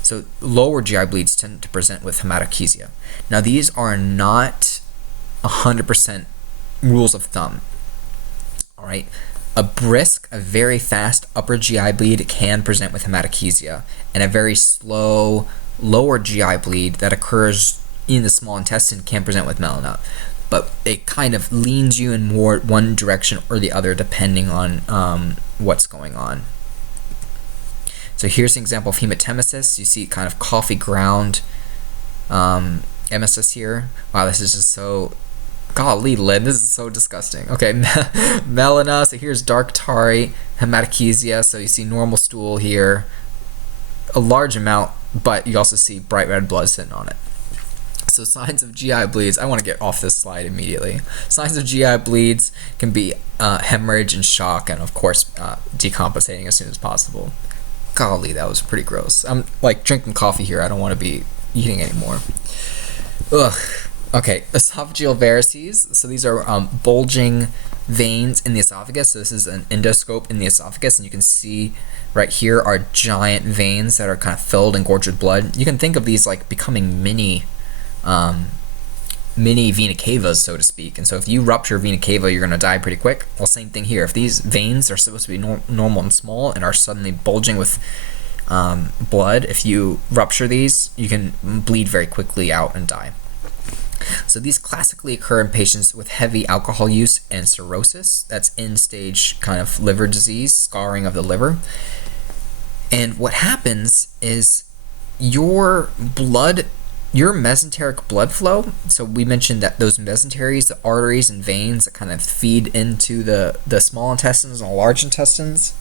So lower GI bleeds tend to present with hematochezia. Now these are not 100% rules of thumb. All right, A brisk, a very fast upper GI bleed can present with hematochezia, and a very slow lower GI bleed that occurs in the small intestine can present with melena. But it kind of leans you in more one direction or the other depending on what's going on. So here's an example of hematemesis. You see kind of coffee ground emesis here. Wow, this is just so... Golly, Lynn, this is so disgusting. Okay, melena. So here's dark tarry, hematochezia. So you see normal stool here, a large amount, but you also see bright red blood sitting on it. So signs of GI bleeds, I want to get off this slide immediately. Signs of GI bleeds can be hemorrhage and shock, and of course decompensating as soon as possible. Golly, that was pretty gross. I'm like drinking coffee here. I don't want to be eating anymore. Ugh. Okay, esophageal varices. So these are bulging veins in the esophagus. So this is an endoscope in the esophagus, and you can see right here are giant veins that are kind of filled and gorged with blood. You can think of these like becoming mini vena cavas, so to speak. And so if you rupture vena cava, you're going to die pretty quick. Well, same thing here. If these veins are supposed to be normal and small and are suddenly bulging with blood, if you rupture these, you can bleed very quickly out and die. So these classically occur in patients with heavy alcohol use and cirrhosis. That's end-stage kind of liver disease, scarring of the liver. And what happens is your mesenteric blood flow, so we mentioned that those mesenteries, the arteries and veins that kind of feed into the small intestines and large intestines,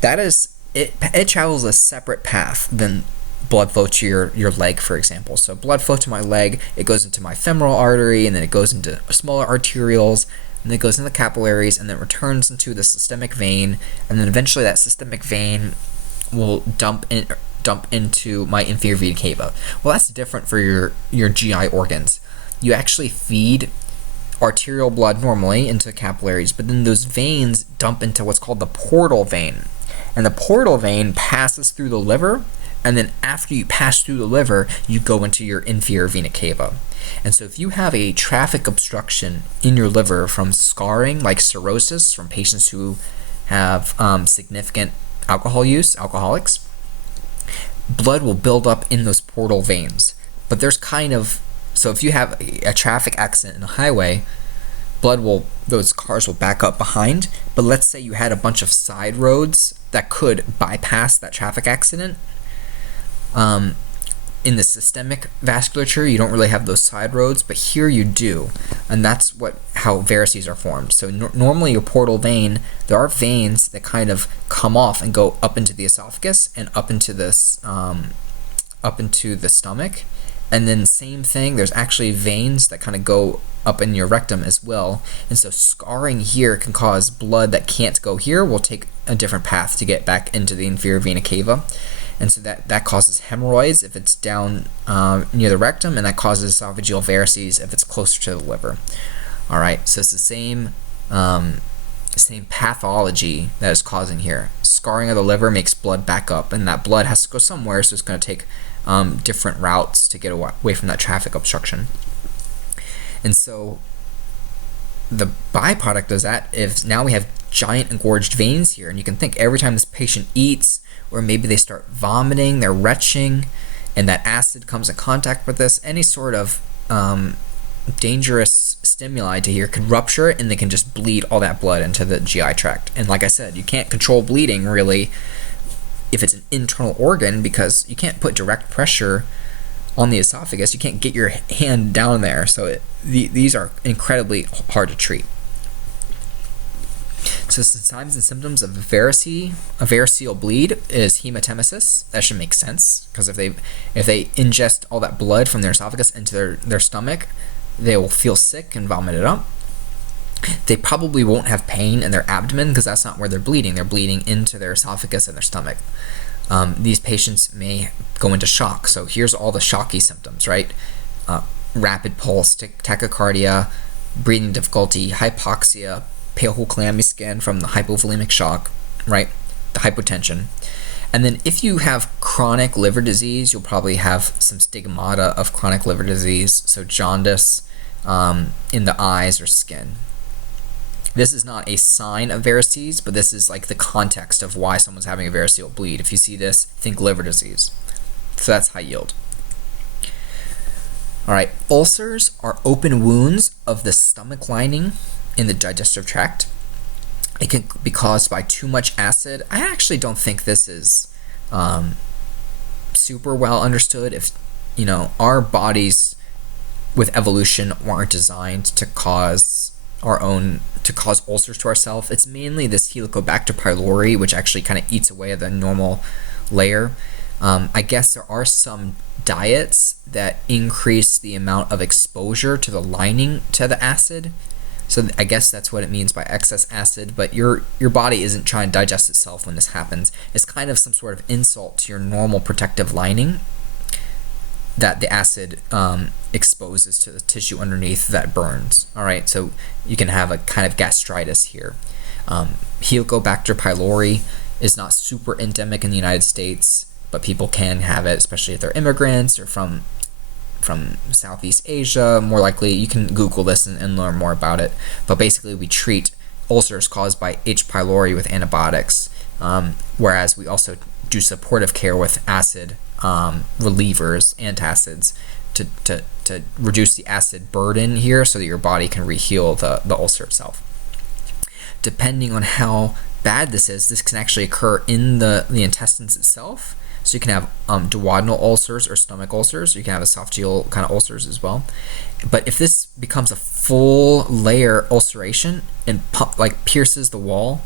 that is, it travels a separate path than blood flow to your leg, for example. So blood flow to my leg, it goes into my femoral artery, and then it goes into smaller arterioles, and then it goes into the capillaries, and then it returns into the systemic vein, and then eventually that systemic vein will dump into my inferior vena cava. Well, that's different for your GI organs. You actually feed arterial blood normally into capillaries, but then those veins dump into what's called the portal vein. And the portal vein passes through the liver, and then after you pass through the liver, you go into your inferior vena cava. And so if you have a traffic obstruction in your liver from scarring, like cirrhosis, from patients who have significant alcohol use, alcoholics, blood will build up in those portal veins. But there's so if you have a traffic accident in a highway, those cars will back up behind. But let's say you had a bunch of side roads that could bypass that traffic accident. In the systemic vasculature, you don't really have those side roads, but here you do, and that's how varices are formed. So normally your portal vein, there are veins that kind of come off and go up into the esophagus and up into the stomach, and then same thing. There's actually veins that kind of go up in your rectum as well, and so scarring here can cause blood that can't go here will take a different path to get back into the inferior vena cava. And so that causes hemorrhoids if it's down near the rectum, and that causes esophageal varices if it's closer to the liver. All right, so it's the same pathology that is causing here. Scarring of the liver makes blood back up, and that blood has to go somewhere, so it's going to take different routes to get away from that traffic obstruction. And so the byproduct of that is now we have giant engorged veins here, and you can think every time this patient eats, or maybe they start vomiting, they're retching, and that acid comes in contact with this, any sort of dangerous stimuli to here could rupture it, and they can just bleed all that blood into the GI tract. And like I said, you can't control bleeding really if it's an internal organ, because you can't put direct pressure on the esophagus. You can't get your hand down there, so these are incredibly hard to treat. So some signs and symptoms of a variceal bleed is hematemesis. That should make sense, because if they ingest all that blood from their esophagus into their stomach, they will feel sick and vomit it up. They probably won't have pain in their abdomen, because that's not where they're bleeding. They're bleeding into their esophagus and their stomach. These patients may go into shock. So here's all the shocky symptoms, right? Rapid pulse, tachycardia, breathing difficulty, hypoxia, pale whole clammy skin from the hypovolemic shock, right? The hypotension. And then if you have chronic liver disease, you'll probably have some stigmata of chronic liver disease, so jaundice in the eyes or skin. This is not a sign of varices, but this is like the context of why someone's having a variceal bleed. If you see this, think liver disease. So that's high yield. All right, ulcers are open wounds of the stomach lining in the digestive tract. It can be caused by too much acid. I actually don't think this is super well understood. If our bodies with evolution weren't designed to cause ulcers to ourselves. It's mainly this Helicobacter pylori, which actually kind of eats away at the normal layer. I guess there are some diets that increase the amount of exposure to the lining to the acid. So I guess that's what it means by excess acid, but your body isn't trying to digest itself when this happens. It's kind of some sort of insult to your normal protective lining that the acid exposes to the tissue underneath that burns. All right, so you can have a kind of gastritis here. Helicobacter pylori is not super endemic in the United States, but people can have it, especially if they're immigrants or from Southeast Asia. More likely, you can Google this and learn more about it. But basically, we treat ulcers caused by H. pylori with antibiotics, whereas we also do supportive care with acid relievers, antacids, to reduce the acid burden here so that your body can re-heal the ulcer itself. Depending on how bad this is, this can actually occur in the intestines itself. So you can have duodenal ulcers or stomach ulcers. You can have esophageal kind of ulcers as well. But if this becomes a full layer ulceration and pierces the wall,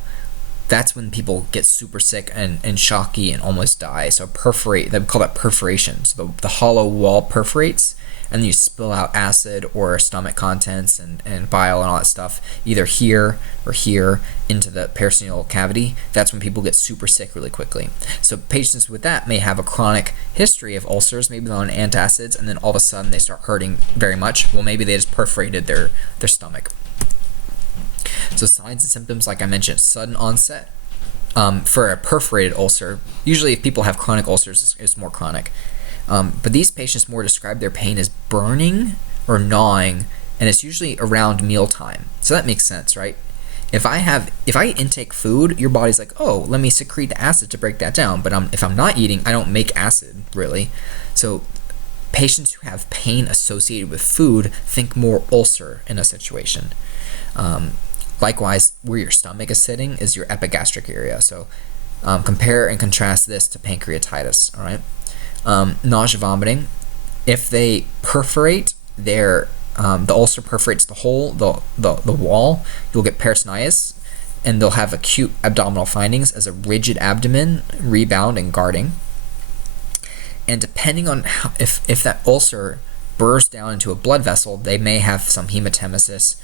that's when people get super sick and shocky and almost die. So they call that perforation. So the hollow wall perforates, and then you spill out acid or stomach contents and bile and all that stuff, either here or here into the peritoneal cavity. That's when people get super sick really quickly. So patients with that may have a chronic history of ulcers, maybe they're on antacids, and then all of a sudden they start hurting very much. Well, maybe they just perforated their stomach. So signs and symptoms, like I mentioned, sudden onset. For a perforated ulcer, usually if people have chronic ulcers, it's more chronic. But these patients more describe their pain as burning or gnawing, and it's usually around mealtime. So that makes sense, right? If I intake food, your body's like, oh, let me secrete the acid to break that down. But if I'm not eating, I don't make acid, really. So patients who have pain associated with food think more ulcer in a situation. Likewise, where your stomach is sitting is your epigastric area. So compare and contrast this to pancreatitis, all right? Nausea, vomiting. If they perforate the ulcer perforates the hole, the wall, you'll get peritonitis, and they'll have acute abdominal findings as a rigid abdomen, rebound, and guarding. And depending on if that ulcer bursts down into a blood vessel, they may have some hematemesis,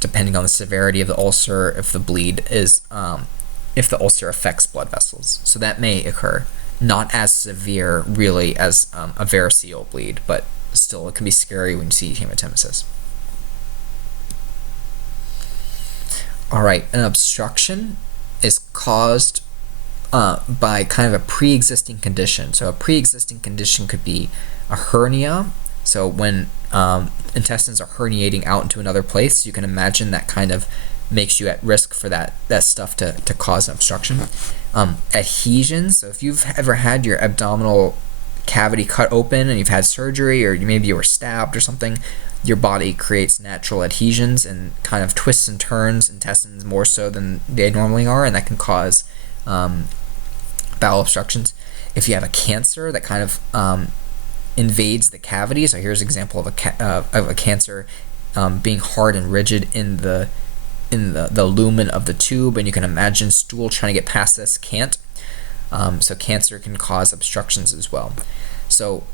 depending on the severity of the ulcer, if the ulcer affects blood vessels. So that may occur. Not as severe, really, as a variceal bleed, but still, it can be scary when you see hematemesis. All right, an obstruction is caused by kind of a pre-existing condition. So a pre-existing condition could be a hernia. So when intestines are herniating out into another place, you can imagine that kind of makes you at risk for that stuff to cause an obstruction. Adhesions, so if you've ever had your abdominal cavity cut open and you've had surgery, or maybe you were stabbed or something, your body creates natural adhesions and kind of twists and turns intestines more so than they normally are, and that can cause bowel obstructions. If you have a cancer that kind of invades the cavity, so here's an example of a cancer being hard and rigid in the lumen of the tube, and you can imagine stool trying to get past this can't. So cancer can cause obstructions as well. So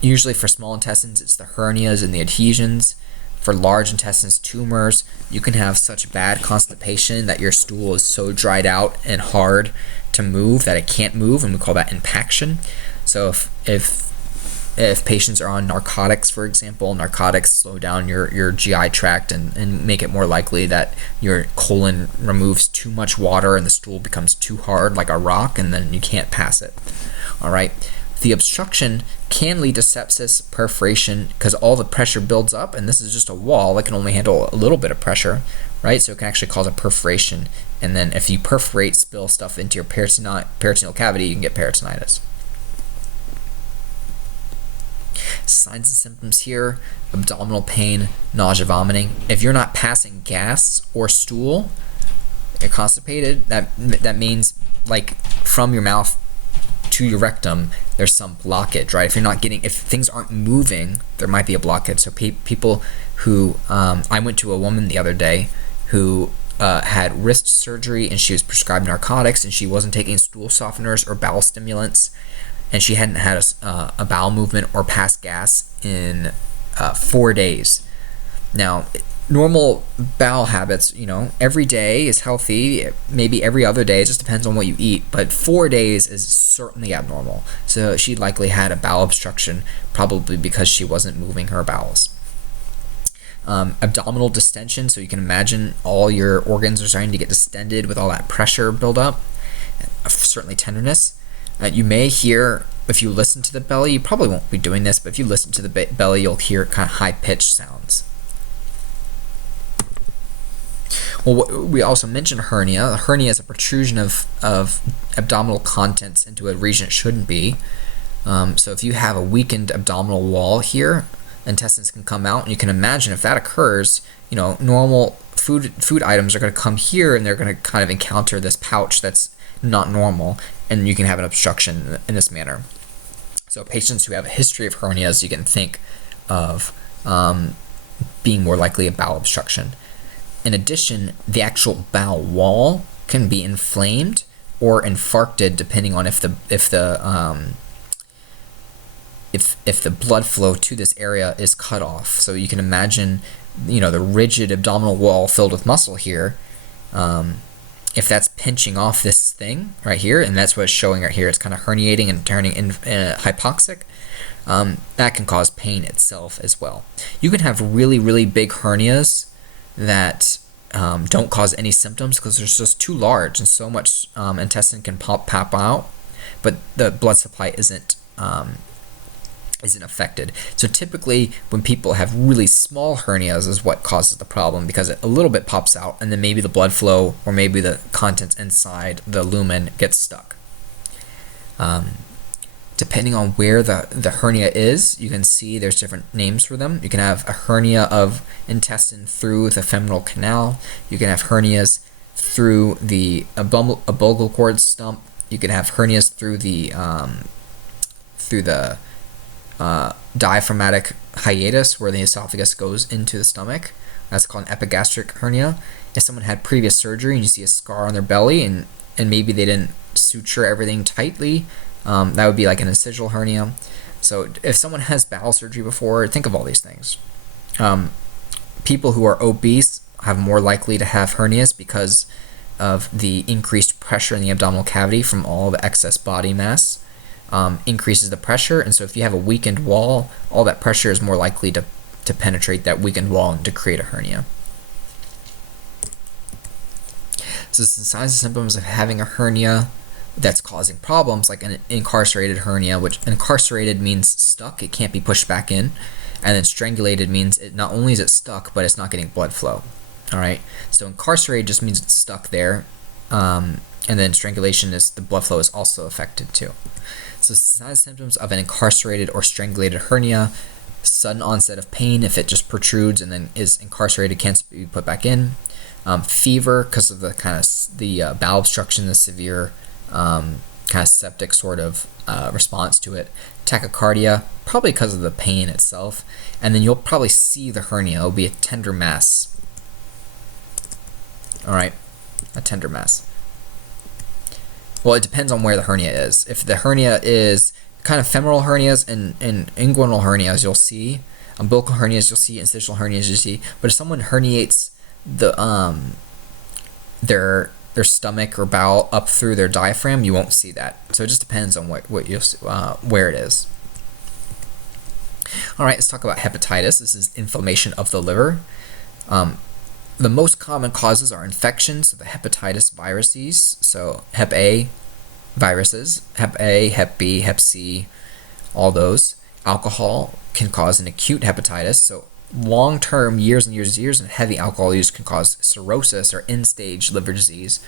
usually for small intestines, it's the hernias and the adhesions. For large intestines, tumors, you can have such bad constipation that your stool is so dried out and hard to move that it can't move, and we call that impaction. So if patients are on narcotics, for example, narcotics slow down your GI tract and make it more likely that your colon removes too much water and the stool becomes too hard like a rock, and then you can't pass it. All right. The obstruction can lead to sepsis, perforation, because all the pressure builds up, and this is just a wall that can only handle a little bit of pressure, right? So it can actually cause a perforation, and then if you perforate, spill stuff into your peritoneal cavity, you can get peritonitis. Signs and symptoms here: abdominal pain, nausea, vomiting. If you're not passing gas or stool, you're constipated, that means like from your mouth to your rectum, there's some blockage, right? If things aren't moving, there might be a blockage. So people who, I went to a woman the other day who had wrist surgery, and she was prescribed narcotics, and she wasn't taking stool softeners or bowel stimulants, and she hadn't had a bowel movement or passed gas in 4 days. Now, normal bowel habits, every day is healthy, maybe every other day, it just depends on what you eat, but 4 days is certainly abnormal. So she likely had a bowel obstruction, probably because she wasn't moving her bowels. Abdominal distension, so you can imagine all your organs are starting to get distended with all that pressure buildup. Certainly tenderness. You may hear, if you listen to the belly, you probably won't be doing this, but if you listen to the belly, you'll hear kind of high-pitched sounds. Well, we also mentioned hernia. A hernia is a protrusion of abdominal contents into a region it shouldn't be. So if you have a weakened abdominal wall here, intestines can come out, and you can imagine if that occurs, normal food items are going to come here, and they're going to kind of encounter this pouch that's not normal, and you can have an obstruction in this manner. So patients who have a history of hernias, you can think of being more likely a bowel obstruction. In addition, the actual bowel wall can be inflamed or infarcted depending on if the blood flow to this area is cut off. So you can imagine, the rigid abdominal wall filled with muscle here. If that's pinching off this thing right here, and that's what it's showing right here, it's kind of herniating and turning hypoxic. That can cause pain itself as well. You can have really, really big hernias that don't cause any symptoms because they're just too large and so much intestine can pop out, but the blood supply isn't affected. So typically when people have really small hernias is what causes the problem, because a little bit pops out and then maybe the blood flow or maybe the contents inside the lumen gets stuck. Depending on where the hernia is, you can see there's different names for them. You can have a hernia of intestine through the femoral canal. You can have hernias through the umbilical cord stump. You can have hernias through the diaphragmatic hiatus, where the esophagus goes into the stomach. That's called an epigastric hernia. If someone had previous surgery and you see a scar on their belly and maybe they didn't suture everything tightly, that would be like an incisional hernia. So if someone has bowel surgery before, think of all these things. People who are obese have more likely to have hernias because of the increased pressure in the abdominal cavity from all the excess body mass. Increases the pressure, and so if you have a weakened wall, all that pressure is more likely to penetrate that weakened wall and to create a hernia. So the signs and symptoms of having a hernia that's causing problems, like an incarcerated hernia, which incarcerated means stuck, it can't be pushed back in, and then strangulated means it not only is it stuck, but it's not getting blood flow. All right, so incarcerated just means it's stuck there, and then strangulation is the blood flow is also affected too. So signs and symptoms of an incarcerated or strangulated hernia: sudden onset of pain if it just protrudes and then is incarcerated, can't be put back in. Fever because of the kind of the bowel obstruction, the severe kind of septic sort of response to it. Tachycardia, probably because of the pain itself. And then you'll probably see the hernia. It'll be a tender mass. All right, a tender mass. Well, it depends on where the hernia is. If the hernia is kind of femoral hernias and inguinal hernias, you'll see. Umbilical hernias, you'll see. Incisional hernias, you'll see. But if someone herniates their stomach or bowel up through their diaphragm, you won't see that. So it just depends on what you'll see, where it is. All right, let's talk about hepatitis. This is inflammation of the liver. The most common causes are infections of the hepatitis viruses. So Hep A viruses, Hep A, Hep B, Hep C, all those. Alcohol can cause an acute hepatitis, so long-term, years and years and years, and heavy alcohol use can cause cirrhosis or end-stage liver disease.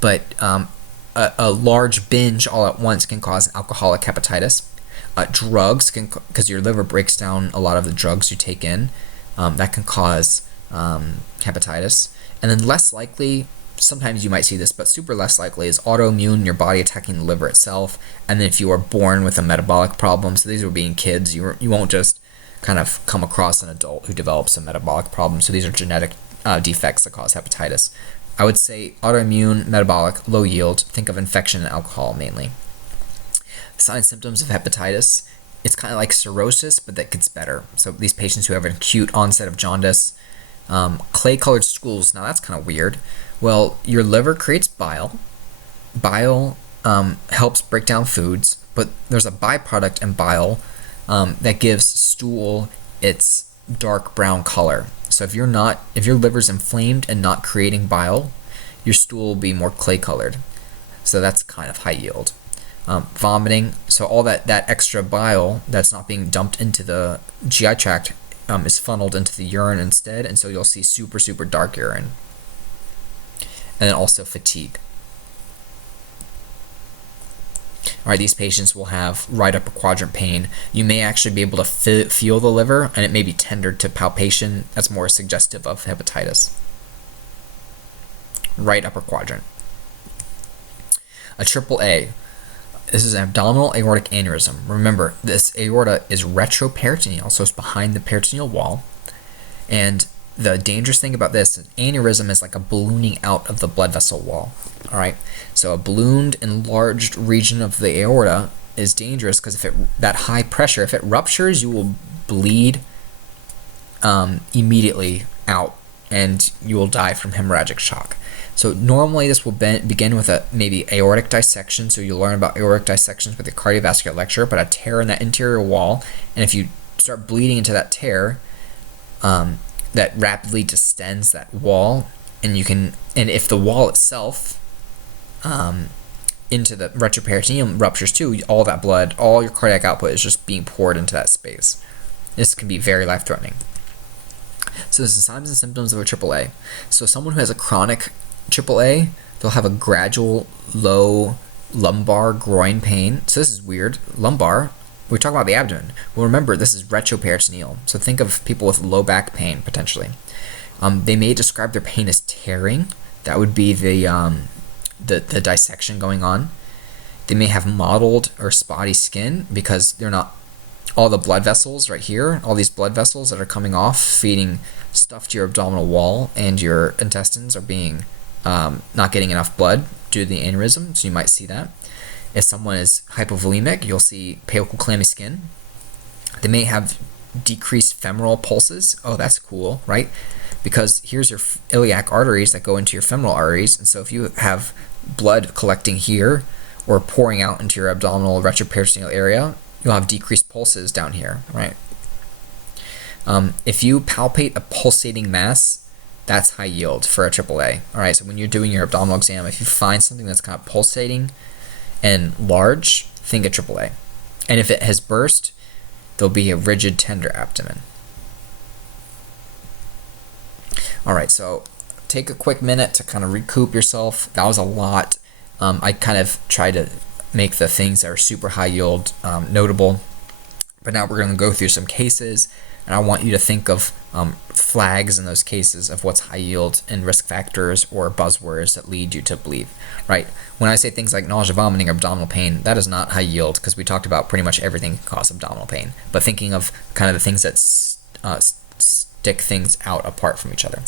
But a large binge all at once can cause an alcoholic hepatitis. Drugs can, because your liver breaks down a lot of the drugs you take in, that can cause hepatitis. And then less likely, sometimes you might see this, but super less likely, is autoimmune, your body attacking the liver itself. And then if you are born with a metabolic problem, so these are being kids, you won't just kind of come across an adult who develops a metabolic problem. So these are genetic defects that cause hepatitis. I would say autoimmune, metabolic, low yield. Think of infection and alcohol mainly. Signs and symptoms of hepatitis, it's kind of like cirrhosis, but that gets better. So these patients who have an acute onset of jaundice, clay-colored stools, now that's kind of weird. Well, your liver creates bile. Bile helps break down foods, but there's a byproduct in bile that gives stool its dark brown color. So if your liver's inflamed and not creating bile, your stool will be more clay-colored. So that's kind of high yield. Vomiting, so all that extra bile that's not being dumped into the GI tract is funneled into the urine instead, and so you'll see super, super dark urine. And then also fatigue. All right, these patients will have right upper quadrant pain. You may actually be able to feel the liver, and it may be tender to palpation. That's more suggestive of hepatitis. Right upper quadrant. A triple A. This is an abdominal aortic aneurysm. Remember, this aorta is retroperitoneal, so it's behind the peritoneal wall. And the dangerous thing about this, an aneurysm is like a ballooning out of the blood vessel wall. All right, so a ballooned, enlarged region of the aorta is dangerous because that high pressure, if it ruptures, you will bleed immediately out, and you will die from hemorrhagic shock. So normally this will begin with a maybe aortic dissection, so you'll learn about aortic dissections with the cardiovascular lecture, but a tear in that interior wall, and if you start bleeding into that tear, that rapidly distends that wall, and if the wall itself into the retroperitoneum ruptures too, all that blood, all your cardiac output is just being poured into that space. This can be very life-threatening. So this is signs and symptoms of a AAA. So someone who has a chronic AAA, they'll have a gradual low lumbar groin pain. So this is weird. Lumbar, we're talking about the abdomen. Well, remember, this is retroperitoneal. So think of people with low back pain, potentially. They may describe their pain as tearing. That would be the dissection going on. They may have mottled or spotty skin because they're not, all the blood vessels right here, all these blood vessels that are coming off, feeding stuff to your abdominal wall and your intestines are being not getting enough blood due to the aneurysm, so you might see that. If someone is hypovolemic, you'll see pale, clammy skin. They may have decreased femoral pulses. Oh, that's cool, right? Because here's your iliac arteries that go into your femoral arteries, and so if you have blood collecting here or pouring out into your abdominal retroperitoneal area, you'll have decreased pulses down here, right? If you palpate a pulsating mass, that's high yield for a AAA. All right, so when you're doing your abdominal exam, if you find something that's kind of pulsating and large, think a AAA. And if it has burst, there'll be a rigid, tender abdomen. All right, so take a quick minute to kind of recoup yourself. That was a lot. I kind of try to make the things that are super high yield notable. But now we're going to go through some cases, and I want you to think of flags in those cases of what's high yield and risk factors or buzzwords that lead you to believe, right? When I say things like nausea, vomiting, or abdominal pain, that is not high yield because we talked about pretty much everything can cause abdominal pain. But thinking of kind of the things that stick things out apart from each other.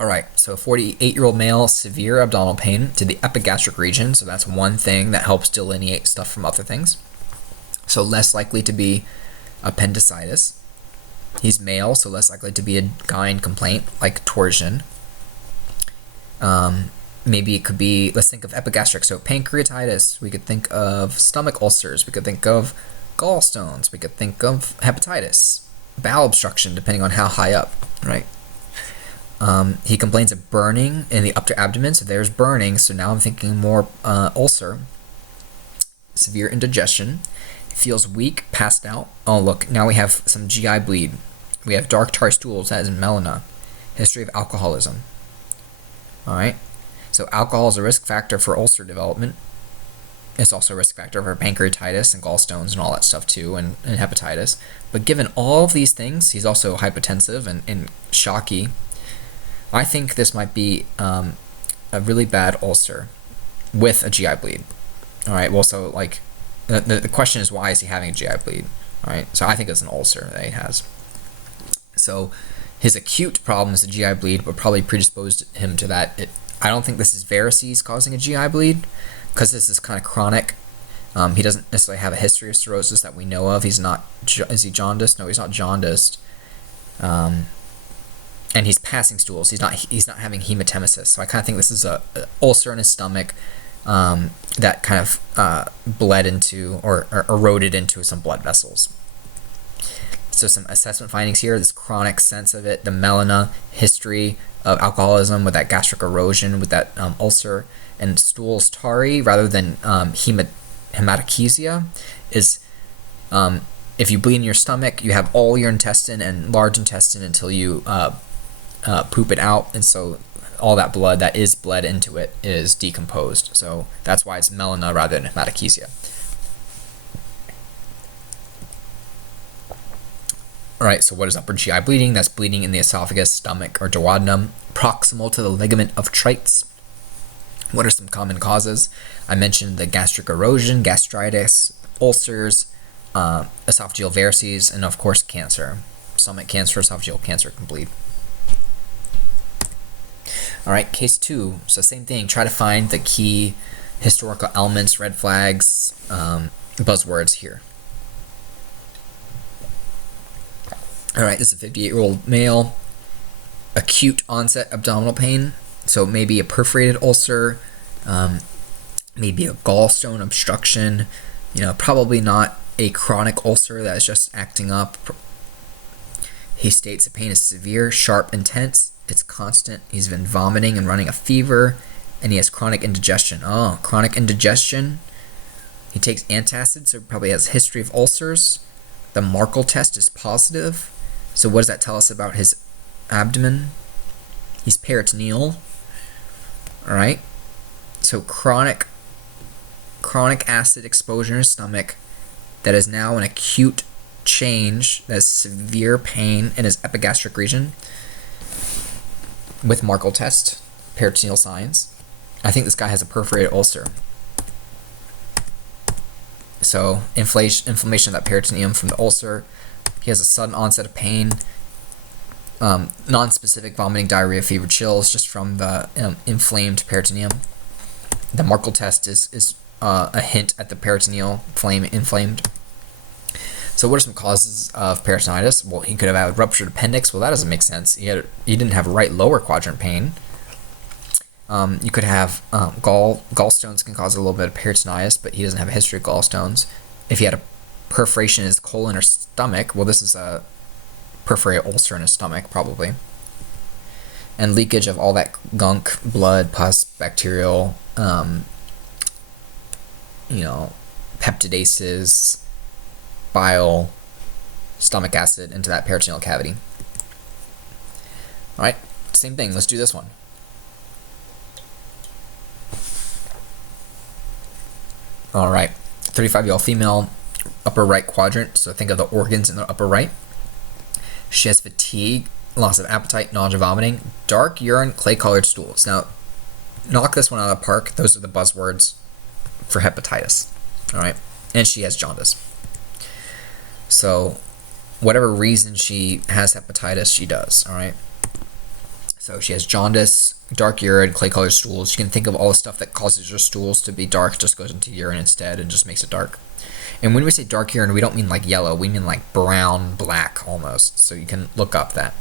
All right, so 48-year-old male, severe abdominal pain to the epigastric region. So that's one thing that helps delineate stuff from other things. So less likely to be appendicitis. He's male, so less likely to be a gyne complaint like torsion. Maybe it could be, let's think of epigastric. So pancreatitis, we could think of stomach ulcers, we could think of gallstones, we could think of hepatitis, bowel obstruction, depending on how high up, right? He complains of burning in the upper abdomen, so there's burning, so now I'm thinking more ulcer. severe indigestion, feels weak, passed out. Oh, look, now we have some GI bleed. We have dark tarry stools, that is melena. History of alcoholism. All right. So alcohol is a risk factor for ulcer development. It's also a risk factor for pancreatitis and gallstones and all that stuff too, and hepatitis. But given all of these things, he's also hypotensive and shocky. I think this might be a really bad ulcer with a GI bleed. All right. Well, so like the question is, why is he having a GI bleed? All right. So I think it's an ulcer that he has. So his acute problem is a GI bleed, but probably predisposed him to that. I don't think this is varices causing a GI bleed, because this is kind of chronic. He doesn't necessarily have a history of cirrhosis that we know of. He's not. Is he jaundiced? No, he's not jaundiced. And he's passing stools. He's not having hematemesis. So I kind of think this is a ulcer in his stomach that kind of bled into or eroded into some blood vessels. So some assessment findings here: this chronic sense of it, the melena, history of alcoholism with that gastric erosion, with that ulcer, and stools tarry rather than hematochezia is if you bleed in your stomach, you have all your intestine and large intestine until you poop it out, and so all that blood that is bled into it is decomposed. So that's why it's melena rather than hematochezia. Alright, so what is upper GI bleeding? That's bleeding in the esophagus, stomach, or duodenum, proximal to the ligament of Treitz. What are some common causes? I mentioned the gastric erosion, gastritis, ulcers, esophageal varices, and of course cancer. Stomach cancer, esophageal cancer can bleed. Alright, case 2. So same thing, try to find the key historical elements, red flags, buzzwords here. Alright, this is a 58-year-old male, acute onset abdominal pain, so maybe a perforated ulcer, maybe a gallstone obstruction, probably not a chronic ulcer that is just acting up. He states the pain is severe, sharp, intense, it's constant, he's been vomiting and running a fever, and he has chronic indigestion. Oh, chronic indigestion. He takes antacids, so probably has a history of ulcers. The Markle test is positive. So what does that tell us about his abdomen? He's peritoneal. All right. So chronic acid exposure in his stomach that is now an acute change, that is severe pain in his epigastric region with Markle test, peritoneal signs. I think this guy has a perforated ulcer. So inflammation of that peritoneum from the ulcer. He has a sudden onset of pain, non-specific vomiting, diarrhea, fever, chills, just from the inflamed peritoneum. The Markle test is a hint at the peritoneal inflamed. So what are some causes of peritonitis? Well, he could have had a ruptured appendix. Well, that doesn't make sense. He didn't have right lower quadrant pain. You could have gallstones can cause a little bit of peritonitis, but he doesn't have a history of gallstones. If he had a perforation in his colon or stomach, well, this is a perforated ulcer in his stomach, probably. And leakage of all that gunk, blood, pus, bacterial, peptidases, bile, stomach acid into that peritoneal cavity. All right, same thing. Let's do this one. All right, 35-year-old female, upper right quadrant. So think of the organs in the upper right. She has fatigue, loss of appetite, nausea, vomiting, dark urine, clay-colored stools. Now, knock this one out of the park. Those are the buzzwords for hepatitis. All right, and she has jaundice. So, whatever reason she has hepatitis, she does. All right. So she has jaundice, dark urine, clay-colored stools. You can think of all the stuff that causes your stools to be dark, just goes into urine instead and just makes it dark. And when we say dark urine, we don't mean like yellow. We mean like brown, black almost. So you can look up that.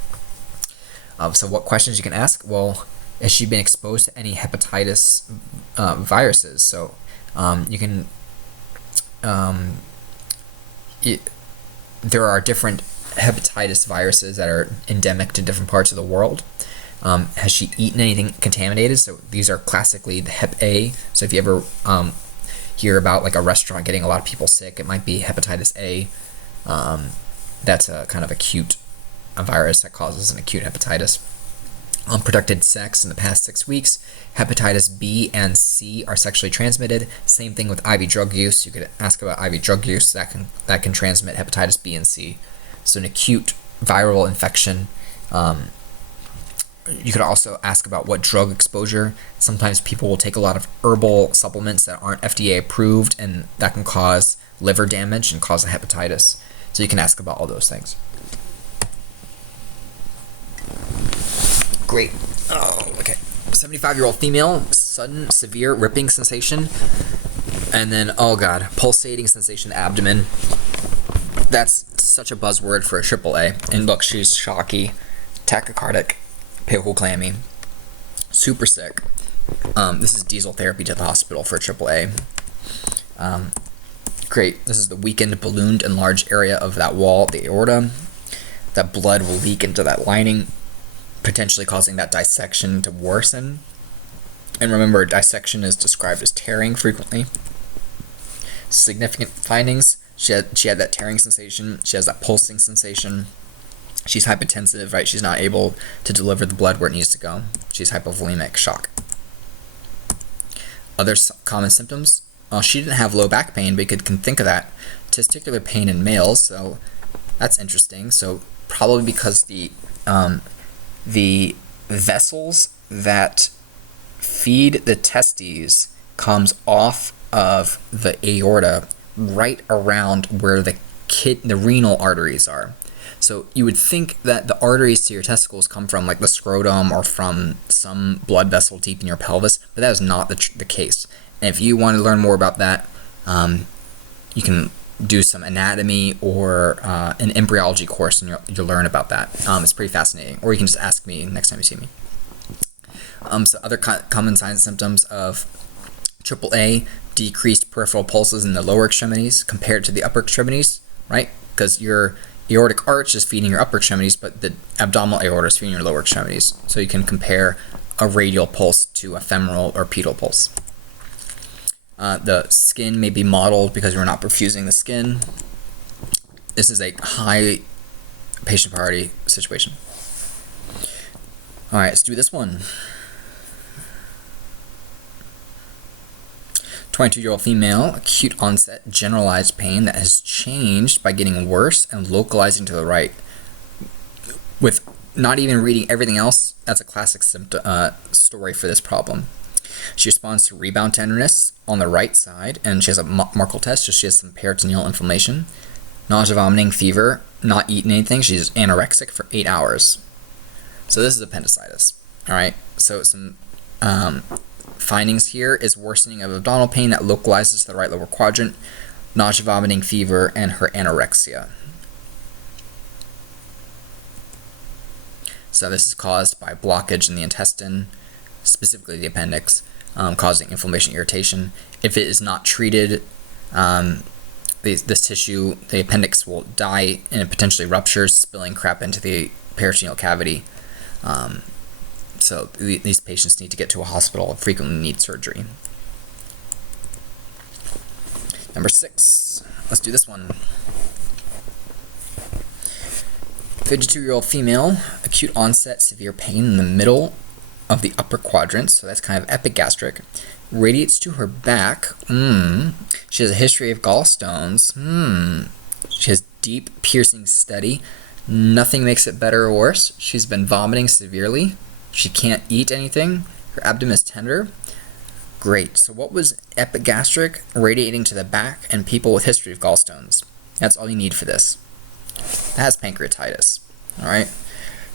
So what questions you can ask? Well, has she been exposed to any hepatitis viruses? So you can... there are different hepatitis viruses that are endemic to different parts of the world. Has she eaten anything contaminated? So these are classically the Hep A. So if you ever hear about like a restaurant getting a lot of people sick, it might be hepatitis A. That's a kind of acute virus that causes an acute hepatitis. Unprotected sex in the past 6 weeks. Hepatitis B and C are sexually transmitted. Same thing with IV drug use. You could ask about IV drug use that can transmit hepatitis B and C. So an acute viral infection. You could also ask about what drug exposure. Sometimes people will take a lot of herbal supplements that aren't FDA approved, and that can cause liver damage and cause a hepatitis. So you can ask about all those things. Great. Oh, okay. 75-year-old female, sudden severe ripping sensation, and then, oh god, pulsating sensation in the abdomen. That's such a buzzword for a AAA. And look, she's shocky, tachycardic, pale, clammy, super sick. This is diesel therapy to the hospital for AAA. Great. This is the weakened, ballooned, enlarged area of that wall, the aorta. That blood will leak into that lining, potentially causing that dissection to worsen. And remember, dissection is described as tearing frequently. Significant findings: she had that tearing sensation. She has that pulsing sensation. She's hypotensive, right? She's not able to deliver the blood where it needs to go. She's hypovolemic shock. Other common symptoms: well, she didn't have low back pain, but you can think of that. Testicular pain in males, so that's interesting. So probably because the vessels that feed the testes comes off of the aorta right around where the renal arteries are. So you would think that the arteries to your testicles come from like the scrotum or from some blood vessel deep in your pelvis, but that is not the case. And if you want to learn more about that, you can do some anatomy or an embryology course, and you'll learn about that. It's pretty fascinating. Or you can just ask me next time you see me. So other common signs and symptoms of AAA: decreased peripheral pulses in the lower extremities compared to the upper extremities, right? Because your aortic arch is feeding your upper extremities, but the abdominal aorta is feeding your lower extremities. So you can compare a radial pulse to a femoral or pedal pulse. The skin may be mottled because we're not perfusing the skin. This is a high patient priority situation. All right, let's do this one. 22-year-old female, acute onset generalized pain that has changed by getting worse and localizing to the right. With not even reading everything else, that's a classic story for this problem. She responds to rebound tenderness on the right side, and she has a Markle test, so she has some peritoneal inflammation. Nausea, vomiting, fever, not eating anything. She's anorexic for 8 hours. So this is appendicitis. All right, so some findings here is worsening of abdominal pain that localizes to the right lower quadrant, nausea, vomiting, fever, and her anorexia. So this is caused by blockage in the intestine, specifically the appendix, causing inflammation, irritation. If it is not treated, this tissue, the appendix, will die and it potentially ruptures, spilling crap into the peritoneal cavity. So these patients need to get to a hospital and frequently need surgery. Number 6. Let's do this one. 52-year-old female, acute onset severe pain in the middle of the upper quadrant, so that's kind of epigastric, radiates to her back. She has a history of gallstones. She has deep, piercing, steady. Nothing makes it better or worse. She's been vomiting severely. She can't eat anything. Her abdomen is tender. Great. So what was epigastric, radiating to the back, and people with history of gallstones? That's all you need for this. That has pancreatitis. All right.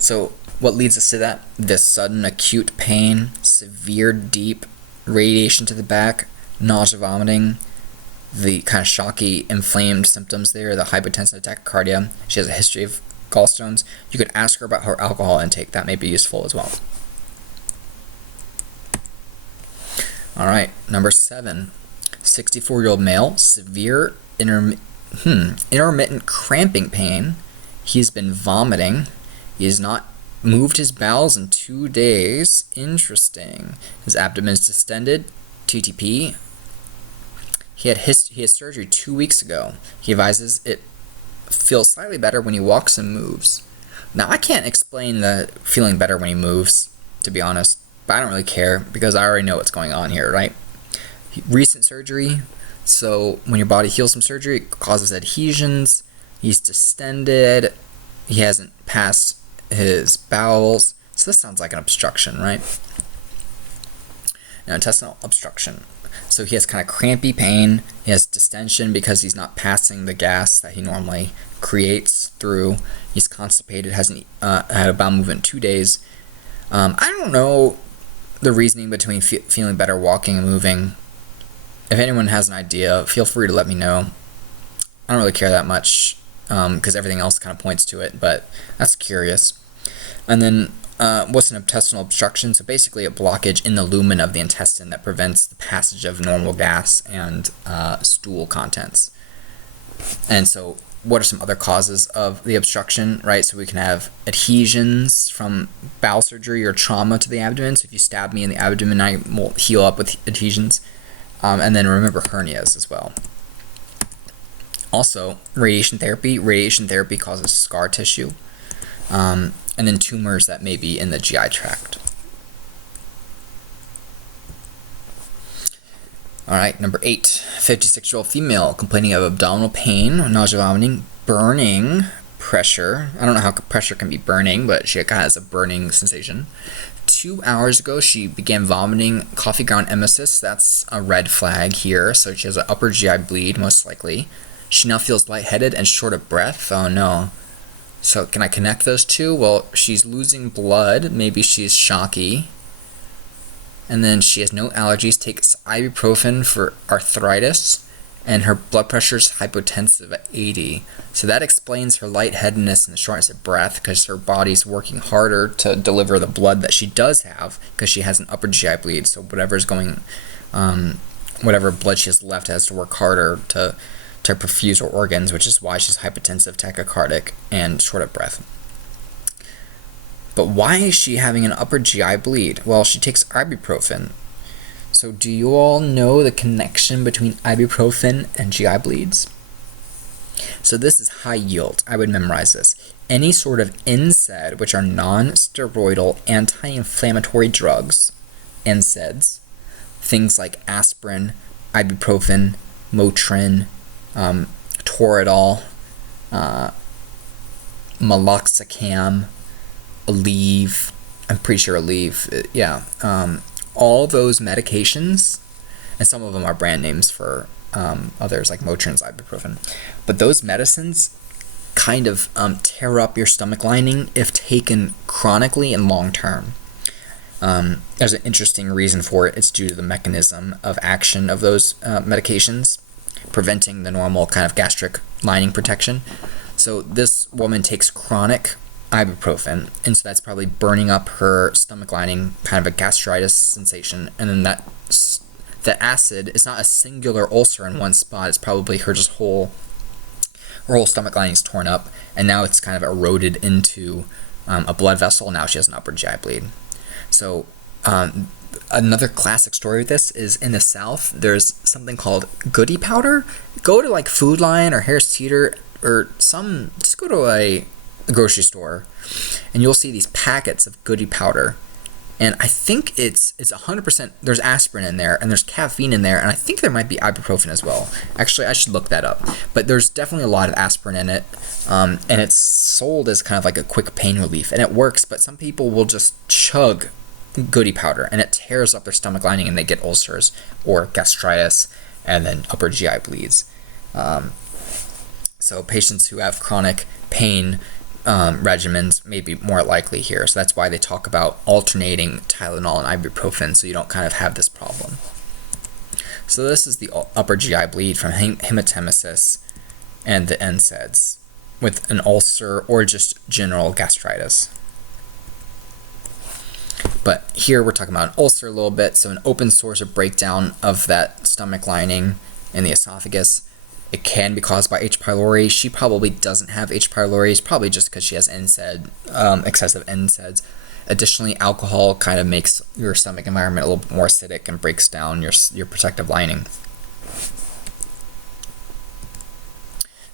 So what leads us to that? This sudden acute pain, severe, deep radiation to the back, nausea, vomiting, the kind of shocky, inflamed symptoms there, the hypotensive tachycardia. She has a history of gallstones. You could ask her about her alcohol intake. That may be useful as well. All right, number 7. 64-year-old male, severe intermittent cramping pain. He's been vomiting. He has not moved his bowels in 2 days. Interesting. His abdomen is distended. TTP. He had surgery 2 weeks ago. He advises it feels slightly better when he walks and moves. Now, I can't explain the feeling better when he moves, to be honest, but I don't really care because I already know what's going on here, right? Recent surgery, so when your body heals from surgery, it causes adhesions. He's distended. He hasn't passed his bowels. So this sounds like an obstruction, right? Now, intestinal obstruction. So he has kind of crampy pain. He has distension because he's not passing the gas that he normally creates through. He's constipated, hasn't had a bowel movement in 2 days. I don't know the reasoning between feeling better walking and moving. If anyone has an idea, feel free to let me know. I don't really care that much because everything else kind of points to it, but that's curious. And then what's an intestinal obstruction? So basically a blockage in the lumen of the intestine that prevents the passage of normal gas and stool contents. And so what are some other causes of the obstruction, right? So we can have adhesions from bowel surgery or trauma to the abdomen. So if you stab me in the abdomen, I will heal up with adhesions. And then remember hernias as well. Also, radiation therapy. Radiation therapy causes scar tissue. And then tumors that may be in the GI tract. All right, number 8, 56-year-old female complaining of abdominal pain, nausea, vomiting, burning, pressure. I don't know how pressure can be burning, but she kind of has a burning sensation. 2 hours ago, she began vomiting coffee ground emesis. That's a red flag here. So she has an upper GI bleed, most likely. She now feels lightheaded and short of breath. Oh no. So can I connect those two? Well, she's losing blood. Maybe she's shocky. And then she has no allergies, takes ibuprofen for arthritis, and her blood pressure is hypotensive at 80. So that explains her lightheadedness and the shortness of breath because her body's working harder to deliver the blood that she does have because she has an upper GI bleed. So whatever blood she has left has to work harder to perfuse her organs, which is why she's hypotensive, tachycardic, and short of breath. But why is she having an upper GI bleed? Well, she takes ibuprofen. So do you all know the connection between ibuprofen and GI bleeds? So this is high yield. I would memorize this. Any sort of NSAID, which are non-steroidal anti-inflammatory drugs, NSAIDs, things like aspirin, ibuprofen, Motrin, Toradol, Meloxicam, Aleve, I'm pretty sure Aleve, all those medications, and some of them are brand names for others like Motrin's, ibuprofen, but those medicines kind of tear up your stomach lining if taken chronically and long term. There's an interesting reason for it. It's due to the mechanism of action of those medications, preventing the normal kind of gastric lining protection. So this woman takes chronic ibuprofen, and so that's probably burning up her stomach lining, kind of a gastritis sensation, and then that acid, it's not a singular ulcer in one spot, it's probably her whole stomach lining is torn up, and now it's kind of eroded into a blood vessel. Now she has an upper GI bleed. So another classic story with this is in the South, there's something called goody powder. Go to like Food Lion or Harris Teeter or just go to a grocery store and you'll see these packets of goody powder, and I think it's 100%, there's aspirin in there and there's caffeine in there, and I think there might be ibuprofen as well. Actually, I should look that up, but there's definitely a lot of aspirin in it, and it's sold as kind of like a quick pain relief, and it works, but some people will just chug goody powder and it tears up their stomach lining and they get ulcers or gastritis and then upper GI bleeds. So patients who have chronic pain regimens may be more likely here. So that's why they talk about alternating Tylenol and ibuprofen so you don't kind of have this problem. So this is the upper GI bleed from hematemesis and the NSAIDs with an ulcer or just general gastritis. But here we're talking about an ulcer a little bit, so an open source or breakdown of that stomach lining in the esophagus. It can be caused by H. pylori. She probably doesn't have H. pylori. It's probably just because she has NSAID, excessive NSAIDs. Additionally, alcohol kind of makes your stomach environment a little bit more acidic and breaks down your protective lining.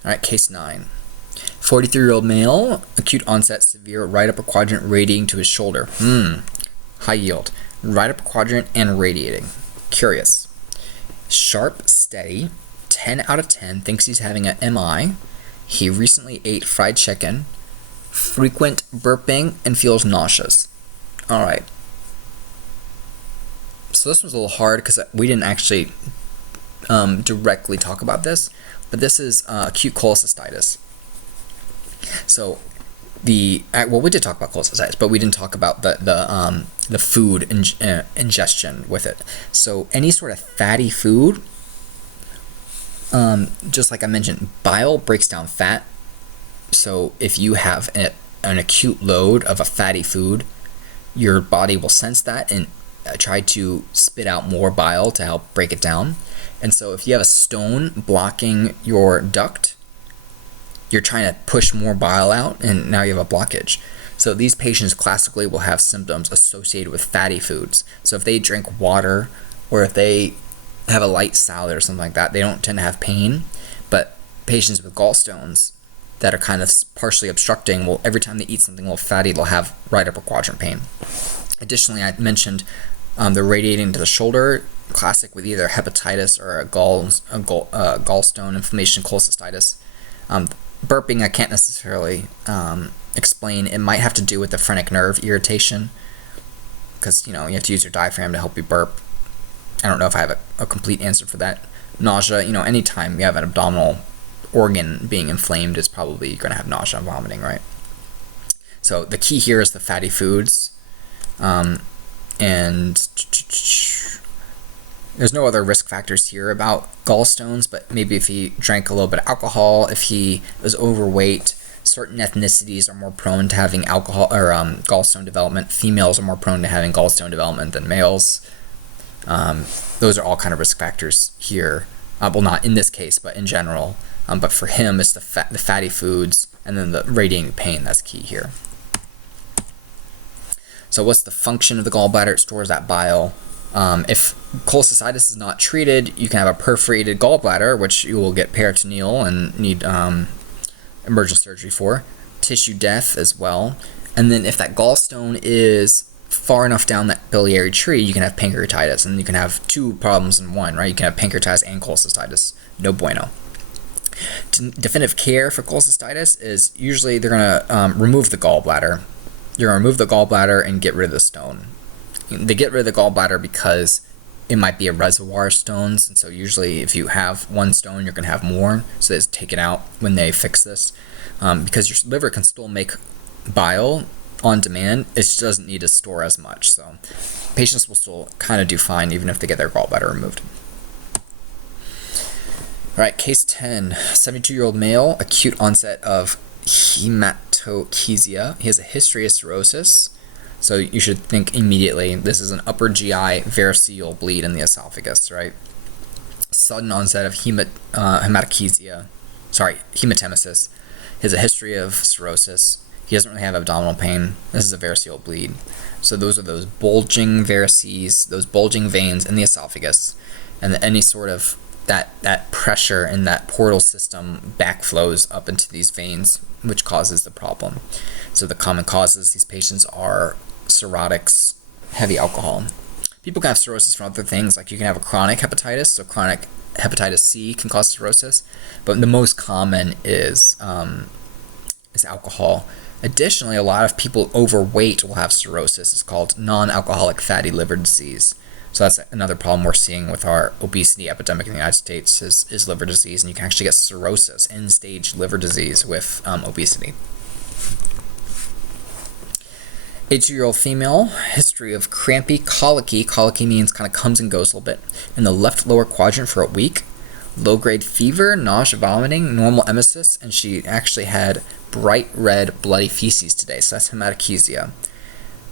All right, case 9. 43-year-old male, acute onset, severe right upper quadrant radiating to his shoulder. High yield. Right upper quadrant and radiating. Curious. Sharp, steady, 10 out of 10, thinks he's having an MI. He recently ate fried chicken, frequent burping, and feels nauseous. All right. So this was a little hard because we didn't actually directly talk about this, but this is acute cholecystitis. So we did talk about cholecystitis, but we didn't talk about the food ingestion with it. So any sort of fatty food, just like I mentioned, bile breaks down fat. So if you have an acute load of a fatty food, your body will sense that and try to spit out more bile to help break it down. And so if you have a stone blocking your duct, you're trying to push more bile out, and now you have a blockage. So these patients classically will have symptoms associated with fatty foods. So if they drink water or if they have a light salad or something like that, they don't tend to have pain. But patients with gallstones that are kind of partially obstructing, will every time they eat something a little fatty, they'll have right upper quadrant pain. Additionally, I mentioned the radiating to the shoulder, classic with either hepatitis or a gallstone inflammation, cholecystitis. Burping, I can't necessarily explain. It might have to do with the phrenic nerve irritation, because you have to use your diaphragm to help you burp. I don't know if I have a complete answer for that. Nausea, anytime you have an abdominal organ being inflamed, is probably going to have nausea and vomiting, right? So the key here is the fatty foods, and there's no other risk factors here about gallstones, but maybe if he drank a little bit of alcohol, if he was overweight, certain ethnicities are more prone to having alcohol or gallstone development. Females are more prone to having gallstone development than males. Those are all kind of risk factors here. Well, not in this case, but in general. But for him, it's the fatty foods and then the radiating pain that's key here. So what's the function of the gallbladder? It stores that bile. If cholecystitis is not treated, you can have a perforated gallbladder, which you will get peritoneal and need emergent surgery for. Tissue death as well. And then if that gallstone is far enough down that biliary tree, you can have pancreatitis, and you can have two problems in one, right? You can have pancreatitis and cholecystitis. No bueno. Definitive care for cholecystitis is usually they're going to remove the gallbladder. You're going to remove the gallbladder and get rid of the stone. They get rid of the gallbladder because it might be a reservoir of stones, and so usually if you have one stone, you're going to have more, so they just take it out when they fix this. Because your liver can still make bile on demand, it just doesn't need to store as much, so patients will still kind of do fine even if they get their gallbladder removed. All right, case 10, 72-year-old male, acute onset of hematochezia. He has a history of cirrhosis. So you should think immediately, this is an upper GI variceal bleed in the esophagus, right? Sudden onset of hematochezia, hematemesis. He has a history of cirrhosis. He doesn't really have abdominal pain. This is a variceal bleed. So those are those bulging varices, those bulging veins in the esophagus, and any sort of that pressure in that portal system backflows up into these veins, which causes the problem. So the common causes these patients are cirrhotics, heavy alcohol. People can have cirrhosis from other things, like you can have a chronic hepatitis, so chronic hepatitis C can cause cirrhosis, but the most common is alcohol. Additionally, a lot of people overweight will have cirrhosis. It's called non-alcoholic fatty liver disease. So that's another problem we're seeing with our obesity epidemic in the United States is liver disease, and you can actually get cirrhosis, end-stage liver disease with obesity. 82-year-old female, history of crampy colicky. Colicky means kind of comes and goes a little bit. In the left lower quadrant for a week. Low-grade fever, nausea, vomiting, normal emesis, and she actually had bright red bloody feces today, so that's hematochezia.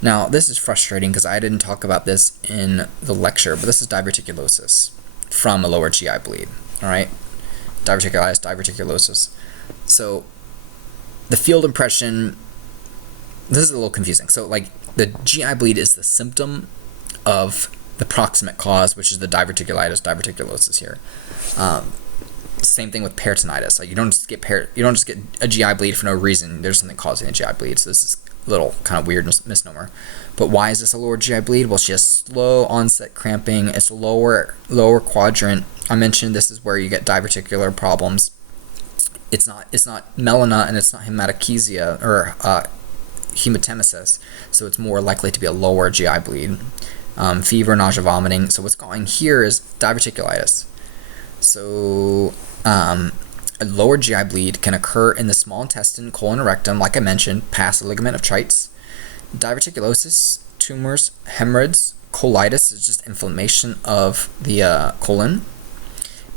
Now, this is frustrating because I didn't talk about this in the lecture, but this is diverticulosis from a lower GI bleed, all right? Diverticulitis, diverticulosis. So the field impression, this is a little confusing. So like the GI bleed is the symptom of the proximate cause, which is the diverticulitis, diverticulosis here. Same thing with peritonitis. Like you don't just get a GI bleed for no reason. There's something causing a GI bleed. So this is a little kind of weird misnomer. But why is this a lower GI bleed? Well, she has slow onset cramping. It's lower quadrant. I mentioned this is where you get diverticular problems. It's not melena and it's not hematochezia or hematemesis, so it's more likely to be a lower GI bleed. Fever, nausea, vomiting. So what's going here is diverticulitis. So a lower GI bleed can occur in the small intestine, colon, and rectum, like I mentioned, past the ligament of Treitz. Diverticulosis, tumors, hemorrhoids, colitis is just inflammation of the colon.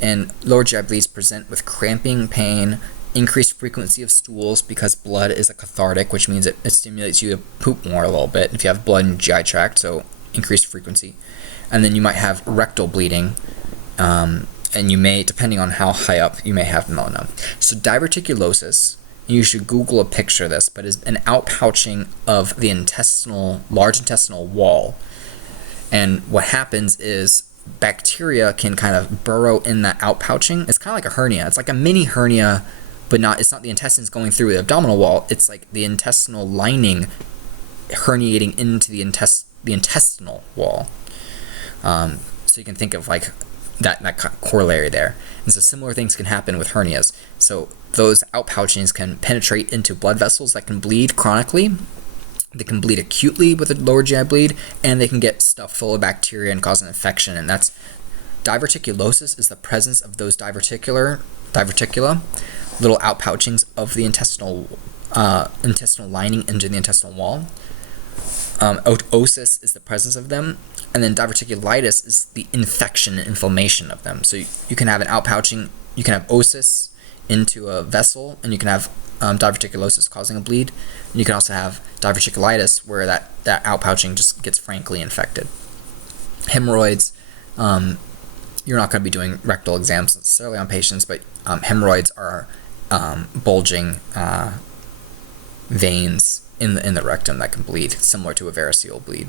And lower GI bleeds present with cramping, pain, increased frequency of stools because blood is a cathartic, which means it stimulates you to poop more a little bit if you have blood in the GI tract, so increased frequency. And then you might have rectal bleeding, and you may, depending on how high up, you may have melena. So diverticulosis, you should Google a picture of this, but is an outpouching of the large intestinal wall. And what happens is bacteria can kind of burrow in that outpouching. It's kind of like a hernia. It's like a mini hernia, but it's not the intestines going through the abdominal wall. It's like the intestinal lining herniating into the intestinal wall. So you can think of like that corollary there. And so similar things can happen with hernias. So those outpouchings can penetrate into blood vessels that can bleed chronically. They can bleed acutely with a lower GI bleed, and they can get stuffed full of bacteria and cause an infection. And that's diverticulosis is the presence of those diverticula, little outpouchings of the intestinal lining into the intestinal wall. Otosis is the presence of them, and then diverticulitis is the infection and inflammation of them. So you can have an outpouching, you can have osis into a vessel, and you can have diverticulosis causing a bleed. And you can also have diverticulitis where that outpouching just gets frankly infected. Hemorrhoids, you're not going to be doing rectal exams necessarily on patients, but hemorrhoids are bulging veins in the rectum that can bleed, similar to a variceal bleed.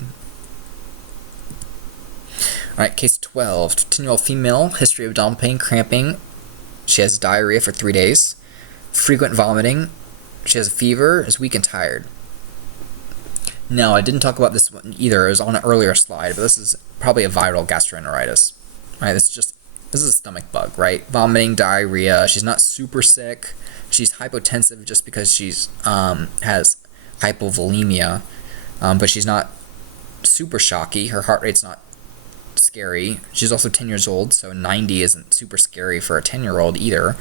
All right, case 12, 10-year-old female, history of abdominal pain, cramping. She has diarrhea for 3 days, frequent vomiting. She has a fever, is weak and tired. Now, I didn't talk about this one either. It was on an earlier slide, but this is probably a viral gastroenteritis. Right? This is a stomach bug, right? Vomiting, diarrhea. She's not super sick. She's hypotensive just because she's has hypovolemia, but she's not super shocky. Her heart rate's not scary. She's also 10 years old, so 90 isn't super scary for a 10-year-old either.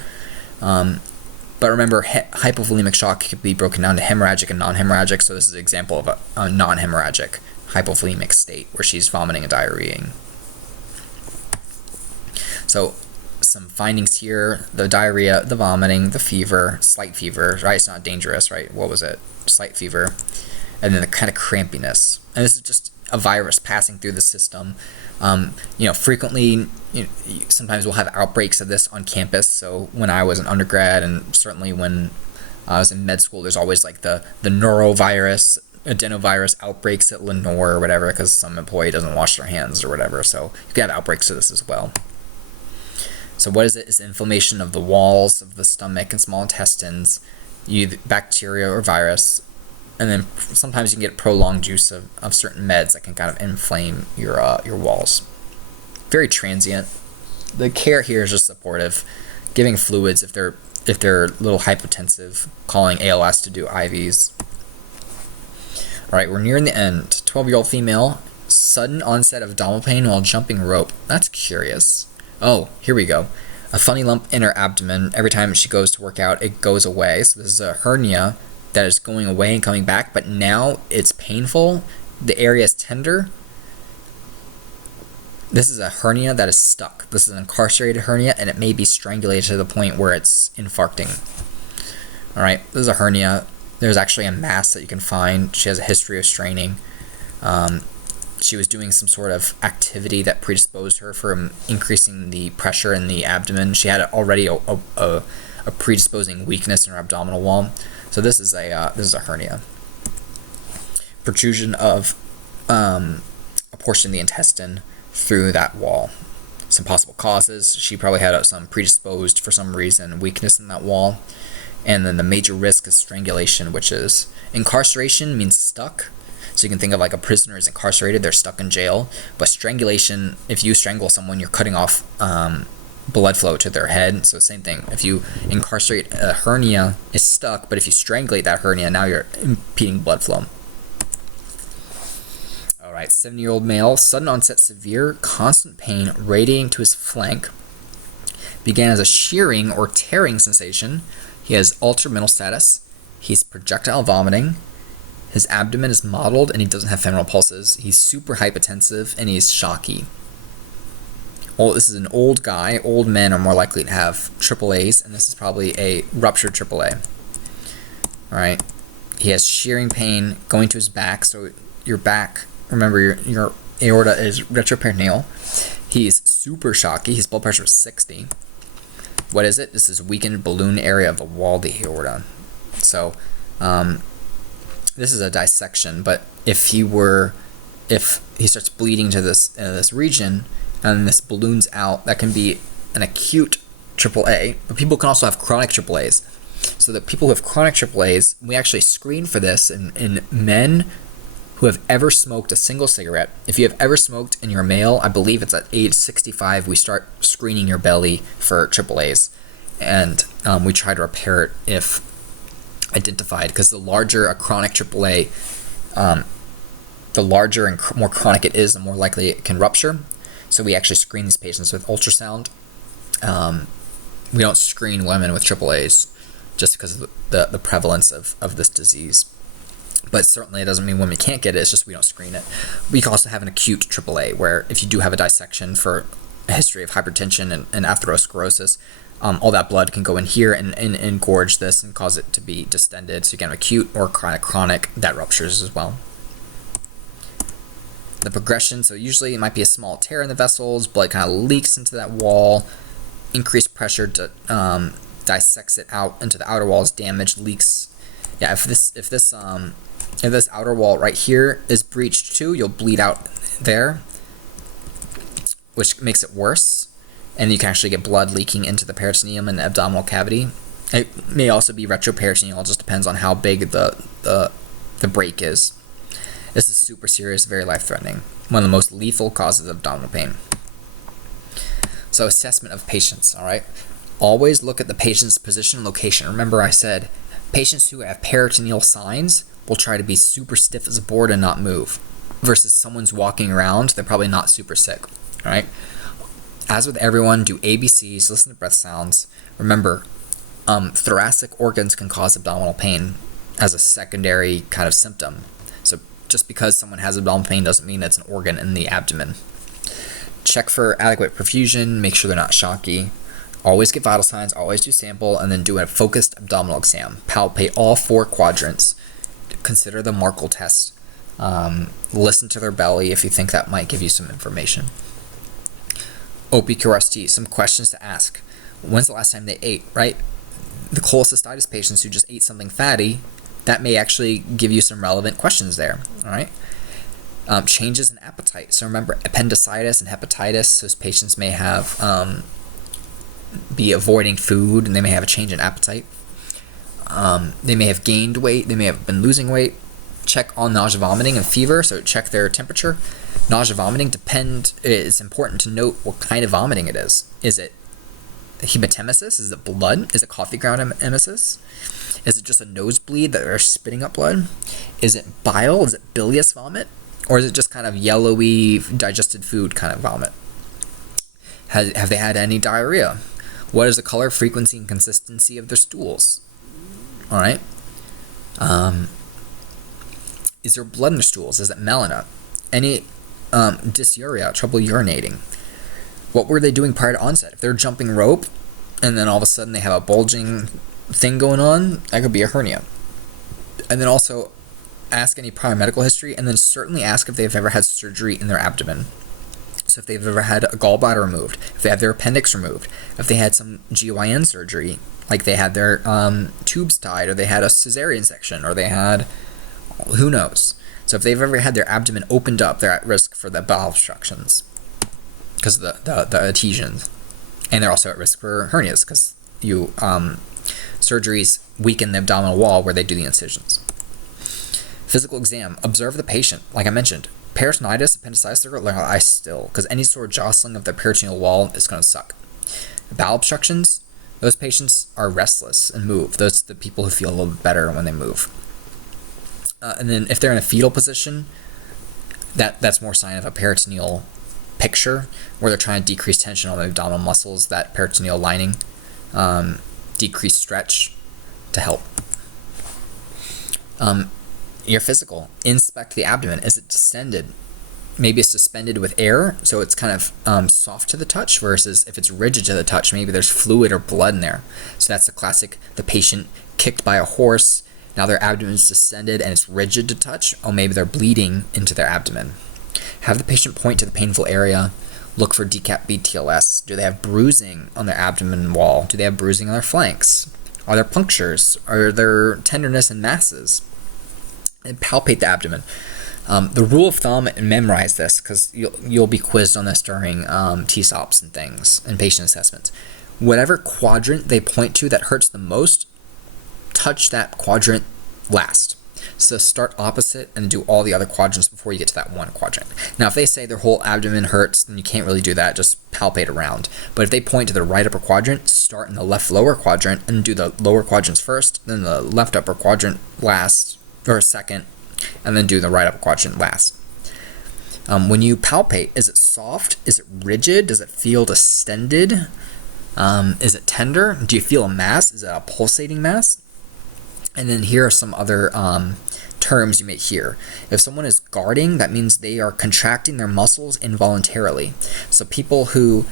But remember, hypovolemic shock could be broken down to hemorrhagic and non-hemorrhagic, so this is an example of a non-hemorrhagic hypovolemic state where she's vomiting and diarrheaing. So some findings here: the diarrhea, the vomiting, the fever, slight fever, right? It's not dangerous, right? What was it? Slight fever. And then the kind of crampiness. And this is just a virus passing through the system. Frequently, sometimes we'll have outbreaks of this on campus. So when I was an undergrad, and certainly when I was in med school, there's always like the norovirus, adenovirus outbreaks at Lenore or whatever, because some employee doesn't wash their hands or whatever. So you can have outbreaks of this as well. So what is it? It's inflammation of the walls of the stomach and small intestines, either bacteria or virus. And then sometimes you can get prolonged use of certain meds that can kind of inflame your walls. Very transient. The care here is just supportive, giving fluids if they're a little hypotensive, calling ALS to do IVs. All right, we're nearing the end. 12-year-old female, sudden onset of abdominal pain while jumping rope. That's curious. Oh, here we go. A funny lump in her abdomen. Every time she goes to work out, it goes away. So this is a hernia that is going away and coming back, but now it's painful. The area is tender. This is a hernia that is stuck. This is an incarcerated hernia, and it may be strangulated to the point where it's infarcting. All right, this is a hernia. There's actually a mass that you can find. She has a history of straining. She was doing some sort of activity that predisposed her for increasing the pressure in the abdomen. She had already a predisposing weakness in her abdominal wall. So this is a hernia. Protrusion of a portion of the intestine through that wall. Some possible causes: she probably had some predisposed, for some reason, weakness in that wall. And then the major risk is strangulation, which is incarceration means stuck. So you can think of like a prisoner is incarcerated, they're stuck in jail. But strangulation, if you strangle someone, you're cutting off blood flow to their head. So same thing. If you incarcerate, a hernia is stuck, but if you strangulate that hernia, now you're impeding blood flow. All right, 70-year-old male, sudden onset severe constant pain radiating to his flank. Began as a shearing or tearing sensation. He has altered mental status. He's projectile vomiting. His abdomen is mottled and he doesn't have femoral pulses. He's super hypotensive and he's shocky. Well, this is an old guy. Old men are more likely to have AAAs, and this is probably a ruptured AAA. All right. He has shearing pain going to his back. So your back, remember your aorta is retroperitoneal. He's super shocky. His blood pressure is 60. What is it? This is weakened balloon area of the wall of the aorta. So this is a dissection, but if he starts bleeding to this region and this balloons out, that can be an acute AAA, but people can also have chronic AAAs. So the people who have chronic AAAs, we actually screen for this in men who have ever smoked a single cigarette. If you have ever smoked and you're a male, I believe it's at age 65, we start screening your belly for AAAs. And we try to repair it if identified, because the larger a chronic AAA, the larger and more chronic it is, the more likely it can rupture. So we actually screen these patients with ultrasound. We don't screen women with AAAs just because of the prevalence of this disease. But certainly it doesn't mean women can't get it, it's just we don't screen it. We can also have an acute AAA, where if you do have a dissection for a history of hypertension and atherosclerosis, all that blood can go in here and engorge this and cause it to be distended. So you can have acute or chronic, that ruptures as well. The progression, so usually it might be a small tear in the vessels, blood kind of leaks into that wall, increased pressure to dissects it out into the outer walls, damage, leaks. Yeah, if this outer wall right here is breached too, you'll bleed out there, which makes it worse. And you can actually get blood leaking into the peritoneum and the abdominal cavity. It may also be retroperitoneal, it just depends on how big the break is. This is super serious, very life-threatening. One of the most lethal causes of abdominal pain. So assessment of patients, all right? Always look at the patient's position and location. Remember I said patients who have peritoneal signs will try to be super stiff as a board and not move, versus someone's walking around, they're probably not super sick, all right? As with everyone, do ABCs, listen to breath sounds. Remember, thoracic organs can cause abdominal pain as a secondary kind of symptom. So just because someone has abdominal pain doesn't mean it's an organ in the abdomen. Check for adequate perfusion, make sure they're not shocky. Always get vital signs, always do sample, and then do a focused abdominal exam. Palpate all 4 quadrants. Consider the Markle test. Listen to their belly if you think that might give you some information. OPQRST, some questions to ask. When's the last time they ate, right? The cholecystitis patients who just ate something fatty, that may actually give you some relevant questions there, all right? Changes in appetite. So remember, appendicitis and hepatitis, those patients may have be avoiding food, and they may have a change in appetite. They may have gained weight, they may have been losing weight. Check on nausea, vomiting, and fever, so check their temperature. Nausea, vomiting it's important to note what kind of vomiting it is. Is it hematemesis? Is it blood? Is it coffee ground emesis? Is it just a nosebleed that they're spitting up blood? Is it bile? Is it bilious vomit? Or is it just kind of yellowy, digested food kind of vomit? Have they had any diarrhea? What is the color, frequency, and consistency of their stools? All right. Is there blood in their stools? Is it melena? Any dysuria, trouble urinating? What were they doing prior to onset? If they're jumping rope and then all of a sudden they have a bulging thing going on, that could be a hernia. And then also ask any prior medical history, and then certainly ask if they've ever had surgery in their abdomen. So if they've ever had a gallbladder removed, if they have their appendix removed, if they had some GYN surgery, like they had their tubes tied, or they had a cesarean section, or they had, who knows. So if they've ever had their abdomen opened up, they're at risk for the bowel obstructions. because of the adhesions. And they're also at risk for hernias because surgeries weaken the abdominal wall where they do the incisions. Physical exam. Observe the patient. Like I mentioned, peritonitis, appendicitis, they're going to lie still because any sort of jostling of the peritoneal wall is going to suck. Bowel obstructions, those patients are restless and move. Those are the people who feel a little bit better when they move. And then if they're in a fetal position, that's more sign of a peritoneal picture where they're trying to decrease tension on the abdominal muscles, that peritoneal lining, decrease stretch to help. Your physical. Inspect the abdomen. Is it distended? Maybe it's suspended with air, so it's kind of soft to the touch, versus if it's rigid to the touch, maybe there's fluid or blood in there. So that's the classic, the patient kicked by a horse, now their abdomen is distended and it's rigid to touch, or maybe they're bleeding into their abdomen. Have the patient point to the painful area. Look for decap BTLS. Do they have bruising on their abdomen wall? Do they have bruising on their flanks? Are there punctures? Are there tenderness and masses? And palpate the abdomen. The rule of thumb, and memorize this because you'll be quizzed on this during TSOPs and things and patient assessments. Whatever quadrant they point to that hurts the most, touch that quadrant last. So start opposite and do all the other quadrants before you get to that one quadrant. Now, if they say their whole abdomen hurts, then you can't really do that. Just palpate around. But if they point to the right upper quadrant, start in the left lower quadrant and do the lower quadrants first, then the left upper quadrant last, or second, and then do the right upper quadrant last. When you palpate, is it soft? Is it rigid? Does it feel distended? Is it tender? Do you feel a mass? Is it a pulsating mass? And then here are some other terms you may hear. If someone is guarding, that means they are contracting their muscles involuntarily. So people who,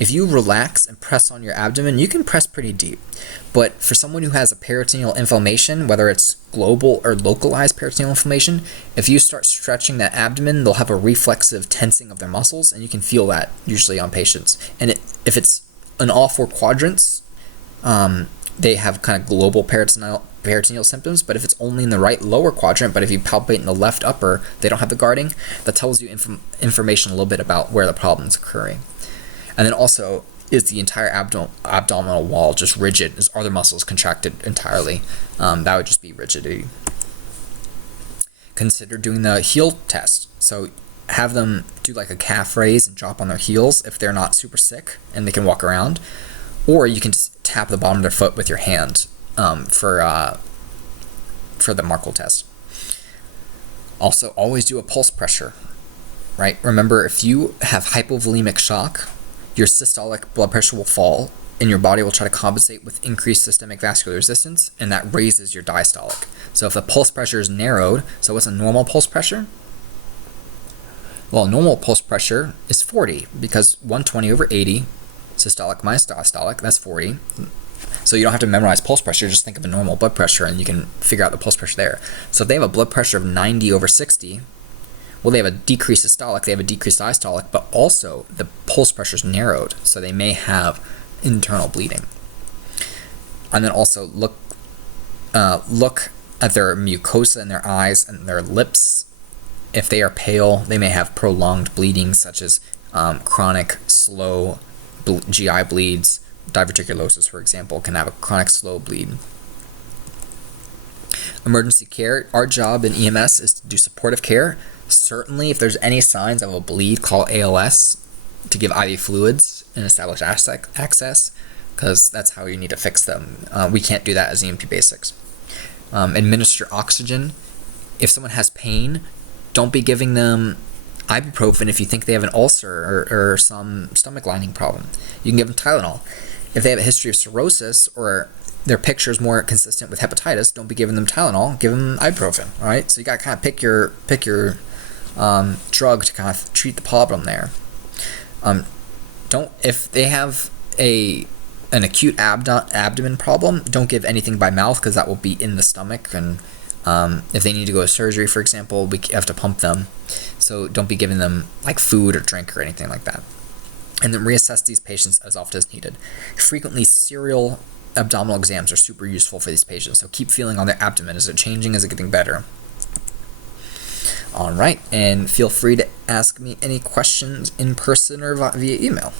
if you relax and press on your abdomen, you can press pretty deep. But for someone who has a peritoneal inflammation, whether it's global or localized peritoneal inflammation, if you start stretching that abdomen, they'll have a reflexive tensing of their muscles, and you can feel that usually on patients. And if it's in all four quadrants, they have kind of global peritoneal symptoms, but if it's only in the right lower quadrant, but if you palpate in the left upper, they don't have the guarding, that tells you information a little bit about where the problem's occurring. And then also, is the entire abdominal wall just rigid? Are the muscles contracted entirely? That would just be rigidity. Consider doing the heel test. So have them do like a calf raise and drop on their heels if they're not super sick and they can walk around. Or you can just tap the bottom of their foot with your hand for the Markle test. Also, always do a pulse pressure, right? Remember, if you have hypovolemic shock, your systolic blood pressure will fall, and your body will try to compensate with increased systemic vascular resistance, and that raises your diastolic. So if the pulse pressure is narrowed, so what's a normal pulse pressure? Well, normal pulse pressure is 40, because 120 over 80, systolic minus diastolic, that's 40. So you don't have to memorize pulse pressure, just think of a normal blood pressure and you can figure out the pulse pressure there. So if they have a blood pressure of 90 over 60, well, they have a decreased systolic, they have a decreased diastolic, but also the pulse pressure is narrowed, so they may have internal bleeding. And then also look at their mucosa in their eyes and their lips. If they are pale, they may have prolonged bleeding, such as chronic, slow GI bleeds. Diverticulosis, for example, can have a chronic slow bleed. Emergency care. Our job in EMS is to do supportive care. Certainly, if there's any signs of a bleed, call ALS to give IV fluids and establish access, because that's how you need to fix them. We can't do that as EMT basics. Administer oxygen. If someone has pain, don't be giving them ibuprofen if you think they have an ulcer or some stomach lining problem. You can give them Tylenol. If they have a history of cirrhosis or their picture is more consistent with hepatitis, don't be giving them Tylenol, give them ibuprofen, all right? So you got to kind of pick your drug to kind of treat the problem there. If they have an acute abdomen problem, don't give anything by mouth because that will be in the stomach, and if they need to go to surgery, for example, we have to pump them. So don't be giving them like food or drink or anything like that. And then reassess these patients as often as needed. Frequently, serial abdominal exams are super useful for these patients. So keep feeling on their abdomen. Is it changing? Is it getting better? All right, and feel free to ask me any questions in person or via email.